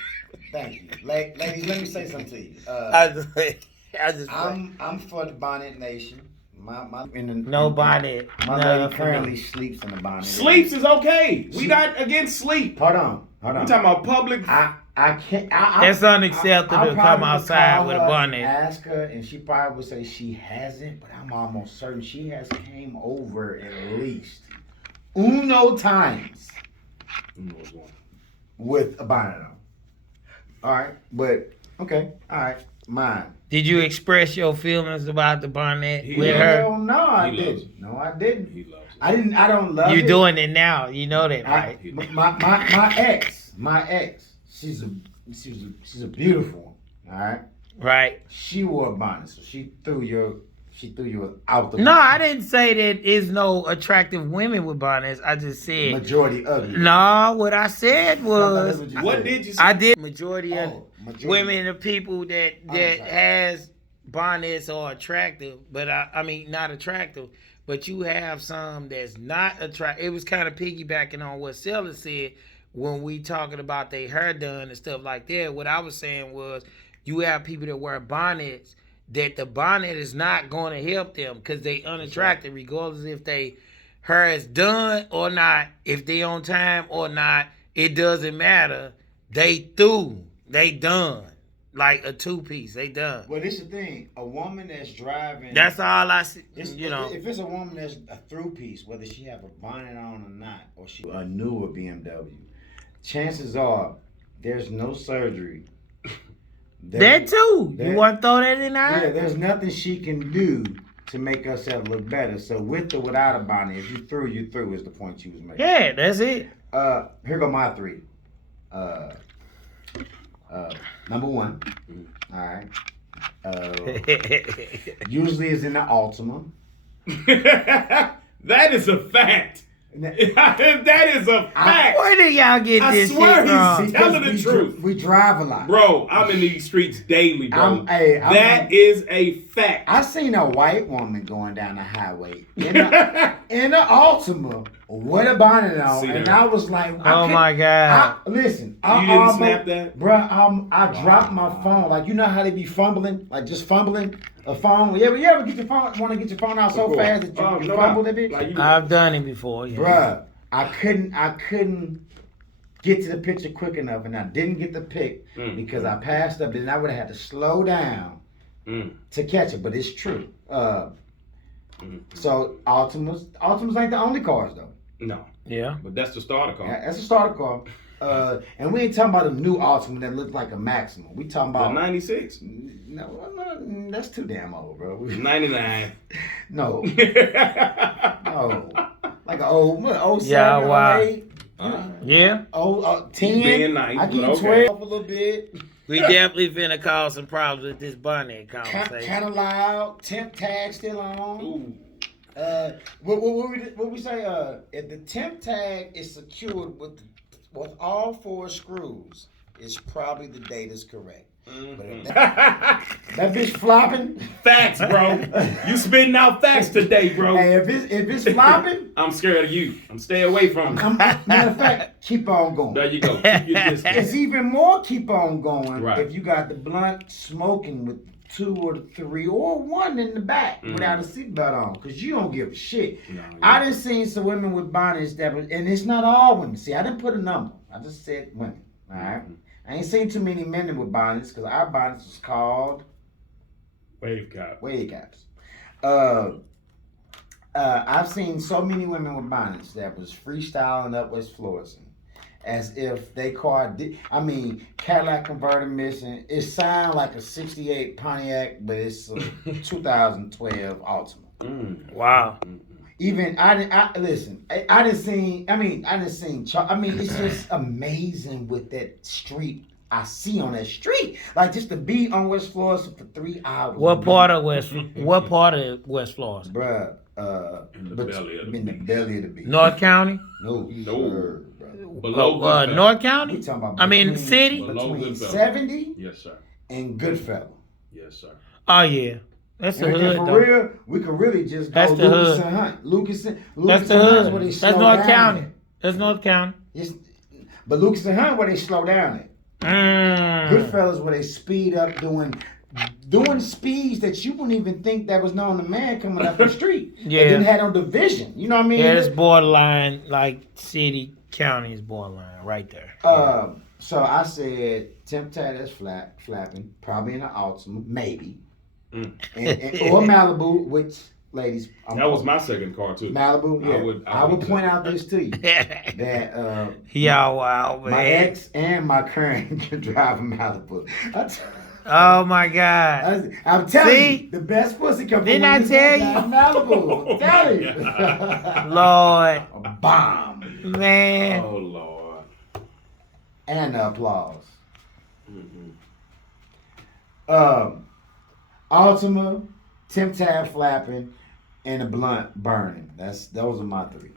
Thank you, ladies. Let me say something to you. I just I'm for the bonnet nation. no bonnet. My None lady for currently me. sleeps in the bonnet. Sleeps is okay. We not against sleep. Hold on. We talking about public. I can't. It's unacceptable to come outside with a bonnet. Ask her, and she probably would say she hasn't, but I'm almost certain she has came over at least uno times with a bonnet on. All right, but okay, all right, mine. Did you express your feelings about the bonnet He with loves her? Hell no, I He loves didn't. No, I didn't. He loves it. I didn't. I don't love You it. doing it now? You know that, right? My ex. She's a beautiful one. All right. Right. She wore a bonnet, so she threw you out the. No, I didn't say that is no attractive women with bonnets. I just said Majority ugly. no. What I said was What did you say? I did majority of Majority. women and people that Unattractive. has bonnets are attractive, but I mean not attractive. But you have some that's not attractive. It was kind of piggybacking on what Sella said when we talking about their hair done and stuff like that. What I was saying was you have people that wear bonnets that the bonnet is not going to help them because they unattractive, regardless if they hair is done or not, if they on time or not, it doesn't matter. They through, they done. Like a 2-piece, they done. Well, this is the thing. A woman that's driving. That's all I see. If it's a woman that's a through piece, whether she have a bonnet on or not, or she a newer BMW, chances are there's no surgery. That too. You that- want to throw that in Yeah, there? there's nothing she can do to make herself look better. So with or without a bonnet, if you through is the point she was making. Yeah, that's it. Here go my 3. Number 1. All right. Usually is in the Altima. That is a fact. That is a fact. Where do y'all get I this swear shit he's from? telling the truth. We drive a lot. Bro, I'm in these streets daily, bro. I'm- That is a fact. I seen a white woman going down the highway in the Altima with a bonnet on, See and that? I was like, Oh my God. Listen, You didn't snap that? Bruh, I dropped my phone. Like, you know how they be fumbling? Like, just fumbling a phone? You ever get your phone, want to get your phone out so fast that you fumble that bitch? Like, I've done it before. Yeah. Bruh, I couldn't get to the picture quick enough, and I didn't get the pic because I passed up, and I would have had to slow down to catch it, but it's true. So Altimas ain't the only cars, though. No, Yeah. but that's the starter car. That's a starter car. And we ain't talking about a new Altima that looks like a Maxima. We talking The about 96, no, that's too damn old, bro. 99. No, no, like an old 07, Yeah, wow. 08, Yeah. 10. Being nice, I give but you okay. 12 a little bit. We definitely finna cause some problems with this bonnet conversation. Kind of loud. Temp tag still on. Ooh. What we say? If the temp tag is secured with all 4 screws, it's probably the date is correct. But if that bitch flopping. Facts, bro. You spitting out facts today, bro. Hey, if it's flopping, I'm scared of you. I'm stay away from you. matter of fact, keep on going. There you go. Keep your distance. It's even more keep on going Right. if you got the blunt smoking with 2 or 3 or 1 in the back without a seatbelt on, because you don't give a shit. I done seen some women with bonnets that was, and it's not all women. See, I didn't put a number. I just said women. All right. I ain't seen too many men with bonnets, because our bonnets was called Wave cap. wave caps. I've seen so many women with bonnets that was freestyling up West Florissant as if they car Cadillac converter missing. It sound like a 68 Pontiac, but it's a 2012 Altima. Wow. Even I didn't seen. It's just amazing with that street. I see on that street, like just to be on West Florissant for 3 hours. What part of West Florissant? Bruh, In the belly of the in the belly of the beach. North County? No, No. sir, brother. Below Goodfellas. North We County? talking about I mean, between- city? Below between Goodfellas. 70 Yes, sir. and Goodfellas. Yes, sir. Oh yeah, that's the And hood for though. real, we could really just go That's the Lucas hood. and Hunt. Lucas That's and the Hunt's hood. where they That's slow North down County. at. That's North County. But Lucas and Hunt where they slow down at. Goodfellas where they speed up doing speeds that you wouldn't even think that was known to man coming up the street. Yeah. They didn't have no division. You know what I mean? Yeah, it's borderline, like city, county is borderline right there. So I said Temp Tat is flapping, probably in an Altima, maybe. Mm. Or Malibu, which ladies That was my second car too. Malibu, yeah. I I would would point out this to you. That Y'all wow, man. my ex and my current can drive a Malibu. Oh my God. I'm telling See? you, the best pussy come Didn't from I when tell drive you? Malibu. I'm telling you. Lord, A bomb. man. Oh Lord. And the applause. Mm-hmm. Altima, Tim Tab flapping, and a blunt burning. Those are my 3.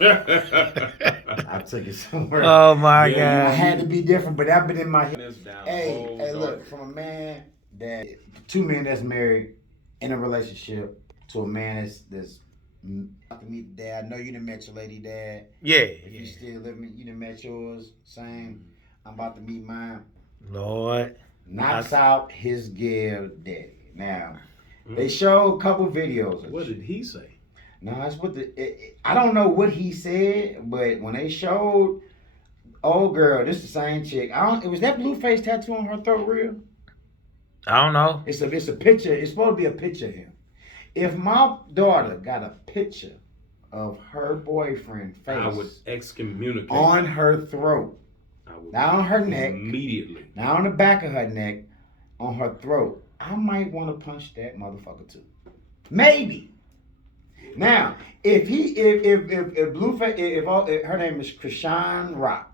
I took it somewhere. Oh my Yeah, I God. had to be different, but that been in my head. Hey, Oh, hey, look, from a man that 2 men that's married in a relationship to a man that's about to meet dad. I know you done met your lady dad. Yeah. If you still living, you done met yours. Same. I'm about to meet mine. Lord. Knocks out his girl daddy. Now, they showed a couple videos. What did he say? No, that's what I don't know what he said, but when they showed old girl, this the same chick. It was that blue face tattoo on her throat real? I don't know. It's a picture. It's supposed to be a picture of him. If my daughter got a picture of her boyfriend face I would excommunicate. on her throat, I would not on her neck, immediately. not on the back of her neck, on her throat, I might want to punch that motherfucker too. Maybe. Now, if Blueface, if her name is Krishan Rock,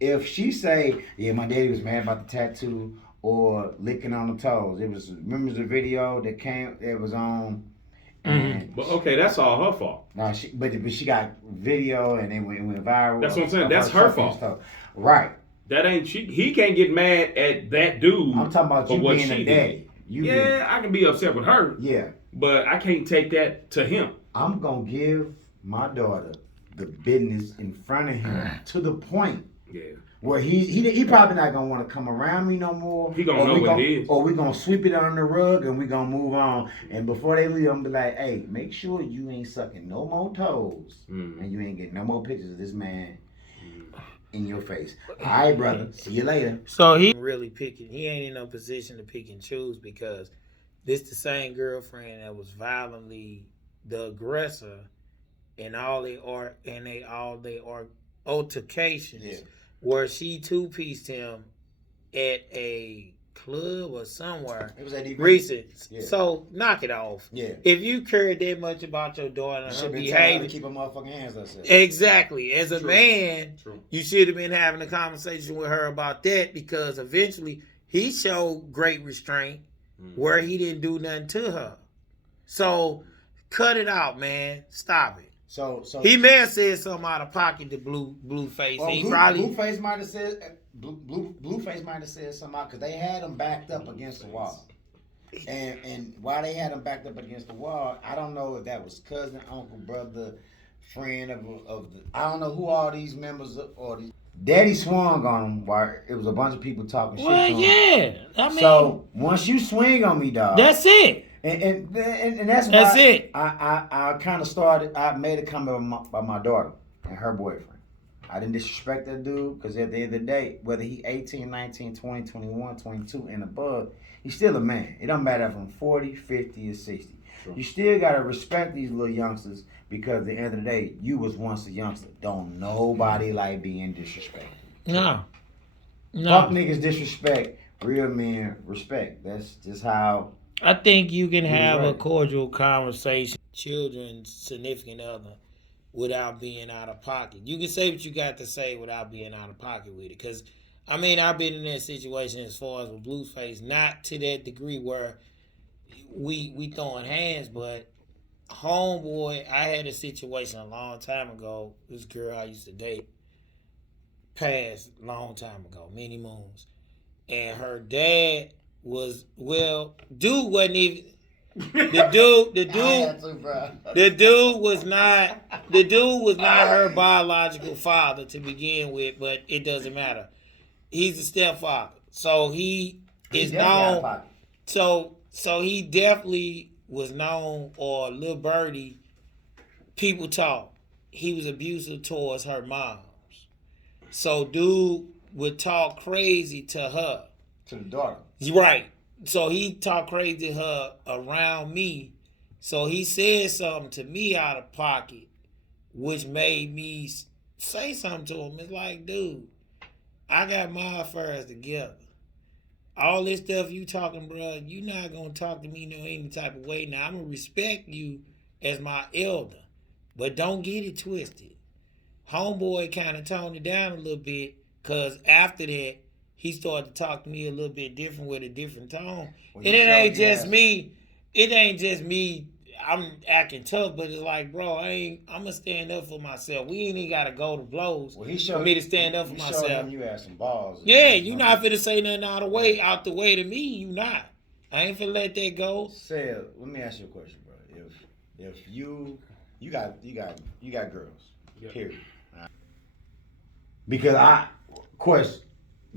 if she say, yeah, my daddy was mad about the tattoo or licking on the toes, remember the video that was on, and But okay, that's all her fault. no, but she got video and it went viral. That's what I'm saying. of That's her sucking fault. stuff. Right. That ain't he can't get mad at that dude. I'm talking about for you what being she a did. daddy. Yeah, I can be upset with her, Yeah. but I can't take that to him. I'm gonna give my daughter the business in front of him to the point Yeah. where he probably not gonna want to come around me no more. He gonna Or know we what it is. Or we gonna sweep it under the rug and we gonna move on. And before they leave, I'm gonna be like, hey, make sure you ain't sucking no more toes and you ain't getting no more pictures of this man in your face. All right, brother. See you later. So he really picking. He ain't in no position to pick and choose because this the same girlfriend that was violently the aggressor in all they altercations Yeah. where she two-pieced him at a club or somewhere It was at recent. Yeah. So knock it off. Yeah. If you cared that much about your daughter and her Should be telling her behavior, to keep her motherfucking hands up. exactly. As a True. man, True. you should have been having a conversation with her about that because eventually he showed great restraint where he didn't do nothing to her. So cut it out, man. Stop it. So He may have said something out of pocket to Blueface. He probably Blueface might have said Blueface might have said something out because they had him backed up against the wall. And while they had him backed up against the wall, I don't know if that was cousin, uncle, brother, friend of the. I don't know who all these members of, or these, Daddy swung on him while it was a bunch of people talking shit Well, to him. yeah. I mean, So once you swing on me, dog, that's it. and that's why That's it. I kind of started. I made a comment about my daughter and her boyfriend. I didn't disrespect that dude because at the end of the day, whether he 18, 19, 20, 21, 22 and above, he's still a man. It don't matter if I'm 40, 50, or 60. Sure. You still gotta respect these little youngsters because at the end of the day, you was once a youngster. Don't nobody like being disrespected. No. Fuck No. niggas disrespect, real men respect. That's just how. I think you can You're have a right. cordial conversation with children's significant other without being out of pocket. You can say what you got to say without being out of pocket with it. Because, I mean, I've been in that situation as far as with Blueface, not to that degree where we throwing hands, but homeboy, I had a situation a long time ago. This girl I used to date passed a long time ago, many moons. And her dad was, well, dude wasn't even, the dude was not her biological father to begin with, but it doesn't matter. He's a stepfather. So he is known. So he definitely was known, or Lil Birdie, people talk, he was abusive towards her moms. So dude would talk crazy to her. To the daughter. Right. So he talked crazy to her around me. So he said something to me out of pocket, which made me say something to him. It's like, dude, I got my affairs together. All this stuff you talking, bro, you not going to talk to me no any type of way. Now, I'm going to respect you as my elder, but don't get it twisted. Homeboy kind of toned it down a little bit, because after that, he started to talk to me a little bit different with a different tone. Well, And it ain't just me. It ain't just me. I'm acting tough, but it's like, bro, I'm gonna stand up for myself. We ain't even gotta go to blows for me to stand up for myself. Him you had some balls. Yeah, you not finna say nothing out the way to me. You not. I ain't finna let that go. Say, let me ask you a question, bro. If you got girls, Yep. period. Right? Because question,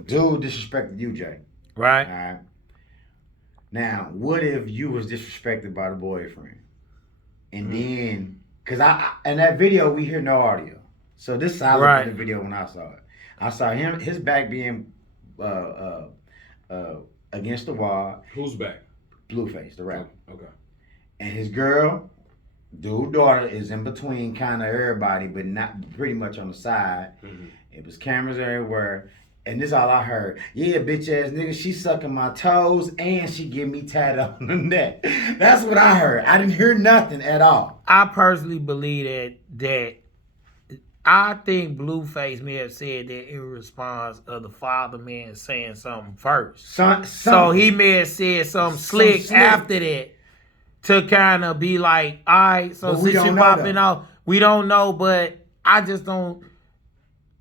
dude disrespected you, Jay. Right. All right. Now, what if you was disrespected by the boyfriend, and then, cause in that video we hear no audio, so this is how I looked at the video when I saw it. I saw his back being against the wall. Who's back? Blueface, the rapper. Okay. And his girl, dude daughter, is in between kind of everybody, but not pretty much on the side. Mm-hmm. It was cameras everywhere. And this all I heard. Yeah, bitch ass nigga, she sucking my toes and she give me tatted on the neck. That's what I heard. I didn't hear nothing at all. I personally believe that I think Blueface may have said that in response of the father man saying something first. So he may have said something slick after that to kind of be like, all right, so since you're popping off, we don't know, but I just don't.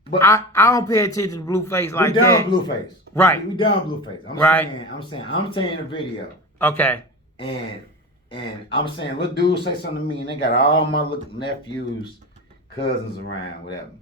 But I don't pay attention to Blueface like that. We done Blueface. Right. We done Blueface. I'm saying the video. Okay. And I'm saying, little dude say something to me, and they got all my little nephews, cousins around, whatever.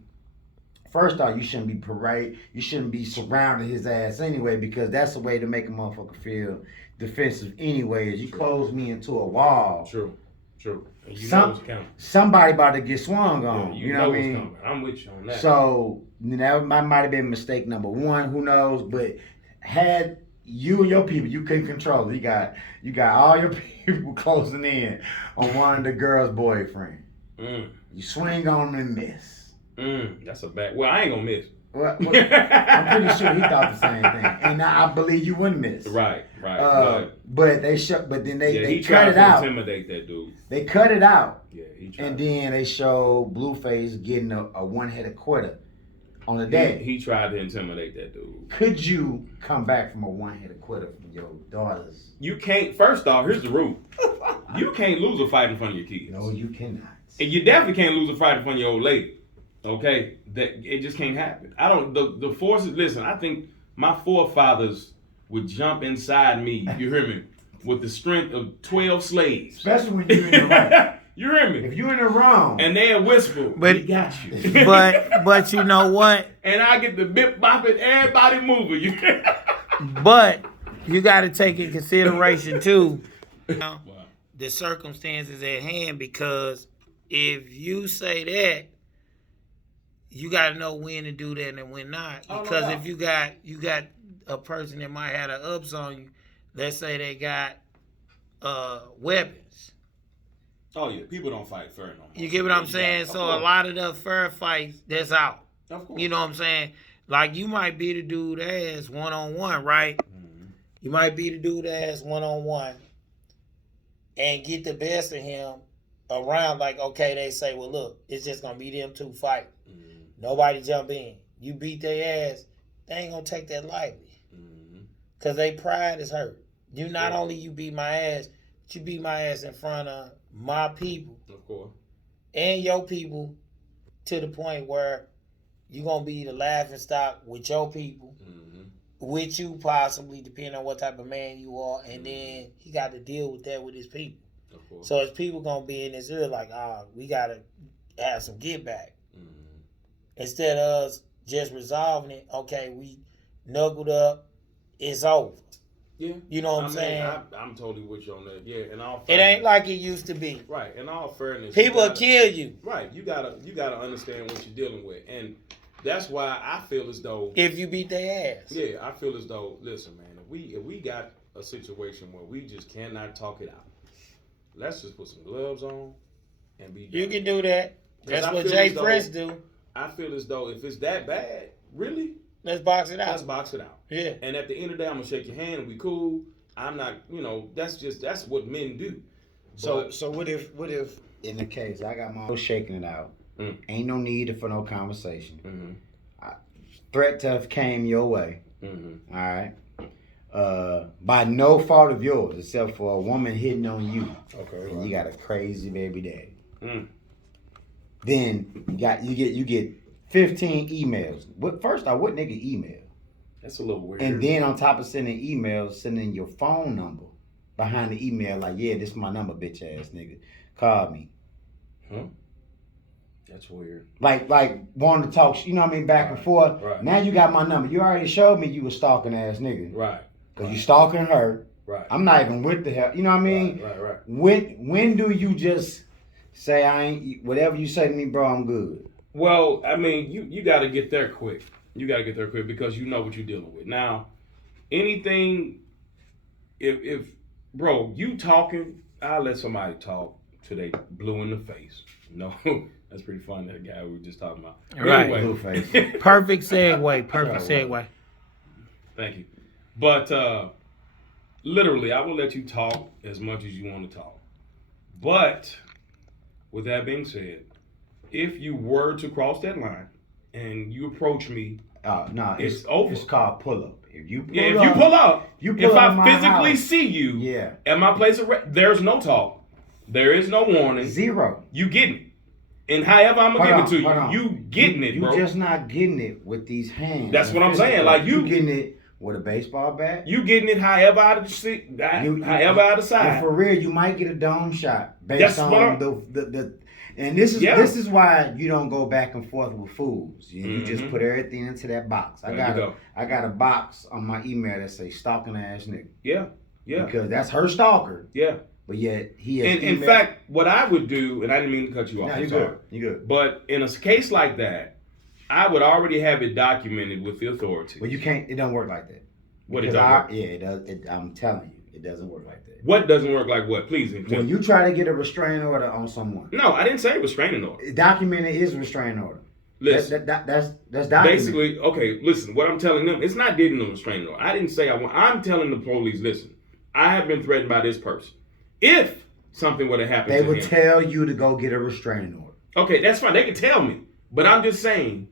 First off, you shouldn't be you shouldn't be surrounding his ass anyway, because that's a way to make a motherfucker feel defensive anyways. You close me into a wall. True. And you know what's coming. Somebody about to get swung on. Yeah, you know what I mean? Coming. I'm with you on that. So that might have been mistake number one. Who knows? But had you and your people, you couldn't control it. You got all your people closing in on one of the girls' boyfriend. You swing on them and miss. That's a bad. Well, I ain't gonna miss. Well, I'm pretty sure he thought the same thing, and I believe you wouldn't miss. Right. But they shut. But then they he cut it tried out. to intimidate that dude. They cut it out. Yeah, he tried. And then they showed Blueface getting a one-headed quitter on the day. He tried to intimidate that dude. Could you come back from a one-headed quitter from your daughters? You can't. First off, here's the rule: you can't lose a fight in front of your kids. No, you cannot. And you definitely can't lose a fight in front of your old lady. Okay, that it just can't happen. I don't. The forces. Listen, I think my forefathers would jump inside me. You hear me? With the strength of 12 slaves. Especially when you're in the right. You hear me? If you in the wrong, And they'll whisper, But- we got you. but you know what? And I get the bip bopping, everybody moving. You But you got to take in consideration too the circumstances at hand, because if you say that, you got to know when to do that and when not. Oh, no Because doubt. if you got a person that might have the ups on you, let's say they got weapons. Oh yeah, people don't fight fair no more. You get what I'm saying? So a lot of the fair fights that's out. Of course. You know what I'm saying? Like you might be the dude ass one-on-one, right? Mhm. You might be the dude ass one-on-one and get the best of him around. Like, okay, they say, well, look, it's just going to be them two fighting. Mhm. Nobody jump in. You beat their ass, they ain't going to take that lightly Mhm. because they pride is hurt. You not Yeah. only you beat my ass, but you beat my ass in front of my people Of course. and your people to the point where you're going to be the laughing stock with your people, Mhm. with you possibly, depending on what type of man you are, and then he got to deal with that with his people. Of course. So his people going to be in his ear like, we got to have some get back. Mhm. Instead of us just resolving it, okay, we knuckled up, it's over. Yeah. You know what I'm I mean, saying? I'm totally with you on that. Yeah, and all It ain't like it used to be. right. In all fairness, People you will gotta- kill you Right, you gotta understand what you're dealing with, and that's why I feel as though, if you beat their ass. yeah, I feel as though, listen, man, if we got a situation where we just cannot talk it out, let's just put some gloves on and be. You done. can do that. 'Cause That's I what feel Jay as though- Prince do. I feel as though if it's that bad, really, Let's box it let's out. box it out. Yeah. And at the end of the day, I'm gonna shake your hand and we cool. I'm not, that's what men do. So But- so what if in the case I got my shaking it out? Mm. Ain't no need for no conversation. Mhm. Threat tough came your way. Mhm. All right. By no fault of yours, except for a woman hitting on you, Okay. and you got a crazy baby daddy. Mm. Then you get 15 emails. First off, what nigga email? That's a little weird. And then on top of sending emails, sending your phone number behind the email, like, yeah, this is my number, bitch ass nigga. Call me. Huh? That's weird. Like wanting to talk, you know what I mean, back and forth. Right. Now you got my number. You already showed me you a stalking ass nigga. Right. Cause you stalking her. Right. I'm not even with the hell. You know what I mean? Right. When do you just say I ain't whatever you say to me, bro? I'm good. Well, I mean, you got to get there quick. You got to get there quick because you know what you're dealing with. Now, anything, if bro, you talking, I'll let somebody talk till they blue in the face. No, that's pretty funny. That guy we were just talking about. But Right. Blue face. Perfect segue. Perfect segue. Thank you. But literally, I will let you talk as much as you want to talk. But with that being said, if you were to cross that line and you approach me, No, It's over. It's called pull up. If you pull if up, you pull up, you pull if up I in my physically house. see you Yeah. at my place of there's no talk, there is no warning. Zero. You getting it, and however I'm gonna Hold give it to on. you, you getting it, You bro. just not getting it with these hands. That's what I'm saying, Physically. like, you- getting it with a baseball bat. You getting it however out of the however out of the side. And for real, you might get a dome shot based That's on what the. And this Yeah. is why you don't go back and forth with fools. You just Mhm. put everything into that box. There you go. I got a box on my email that say stalking ass nigga Yeah. because that's her stalker. Yeah. But yet he has. And in emailed- fact, what I would do, and I didn't mean to cut you off. Nah, I'm you sorry. good. You good. But in a case like that, I would already have it documented with the authorities. But you can't. It don't work like that. What it Because does? yeah, it does. I'm telling you, it doesn't work like that. What doesn't work like what? Please. When you try to get a restraining order on someone, No, I didn't say restraining order. documented is a restraining order. Listen. That's documented. Basically, okay, listen, what I'm telling them, it's not getting a restraining order. I didn't say I want, I'm telling the police, listen, I have been threatened by this person. If something would have happened They to would him. tell you to go get a restraining order. Okay, that's fine. They can tell me. But I'm just saying,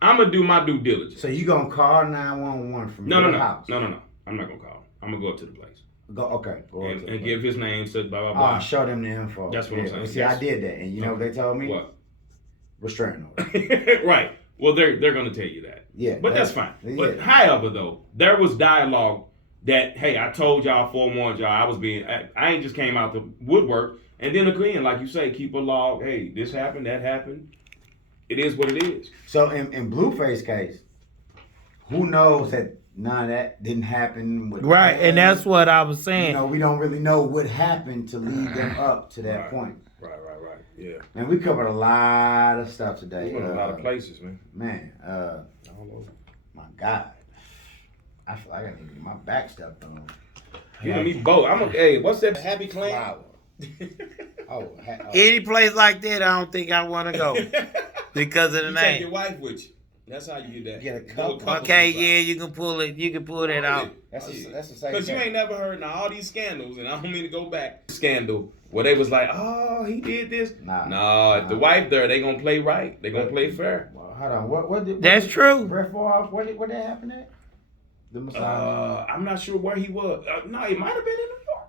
I'm going to do my due diligence. So you gonna call 911 from No, your no. house? No. I'm not going to call. I'm going to go up to the place. Go okay. Go And, up to and the give his name, said blah, blah, place. blah. Show them the info. That's what I'm saying. Well, see, Yes. I did that, and you know what they told me? What? Restraining order. Right. Well, they're going to tell you that. Yeah, But that's fine. yeah. But however, though, there was dialogue that, hey, I told y'all, forewarned y'all, I ain't just came out the woodwork And then again, like you say, keep a log. Hey, this happened, that happened. It is what it is. So in Blueface case, who knows that none of that didn't happen with Right, and that's what I was saying. You know, we don't really know what happened to lead them up to that point. Right. Yeah. Man, we covered a lot of stuff today. We went a lot of places, man. Man, All over. my God. I feel like I need to get my back stepped on. You and me both. Hey, what's that? Happy Clan? Flower. Oh, Any place like that, I don't think I want to go because of the You take your name. wife with you. That's how you get that. Get a Little couple. couple Okay, inside. yeah, you can pull it. You can pull that out. that's the same Because you thing. ain't never heard now all these scandals, and I don't mean to go back. Scandal where they was like, oh, he did this. Nah. If the wife there, they gonna play right. They gonna play fair. Well, hold on. What did That's true. Brett Favre, what did happen at? The Messiah. I'm not sure where he was. No, he might have been in New York.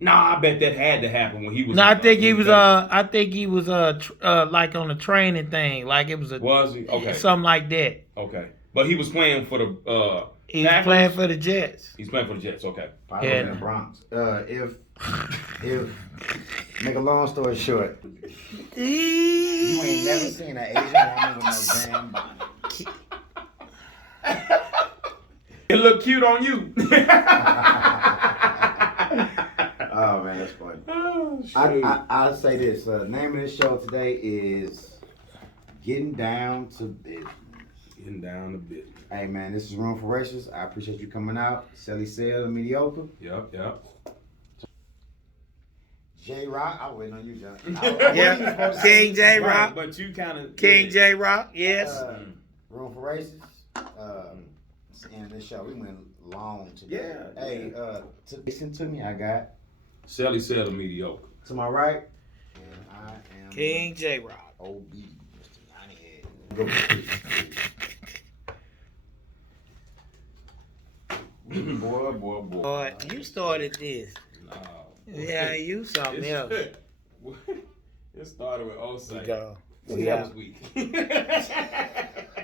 Nah, I bet that had to happen when he was. No, I think he in was. Vegas. I think he was. Like on a training thing. Like it was a. Was he? Okay. Something like that. Okay. But he was playing for the. He was Packers? playing for the Jets. He's playing for the Jets. Okay. Probably Yeah. in the Bronx. If make a long story short, you ain't never seen an Asian woman with no damn bonnet. It look cute on you. Oh man, that's funny. Oh, shoot. I'll say this. Name of this show today is Getting Down to Business. Getting down to business. Hey man, this is Room for Racists. I appreciate you coming out. Sally Sale, the mediocre. Yep. J Rock, I waiting on you, John. Yeah, King J Right, Rock. but you kind of King J Rock. Yes. Room for Racists. And this show, we went long today. Yeah, Hey, to listen to me, I got Sally said a mediocre. to my right, and I am King J Rock. OB, Mr. Johnny Head. Boy. Boy, you started this. No. Yeah, you something else. It started with Osai. Go. See, that was weak.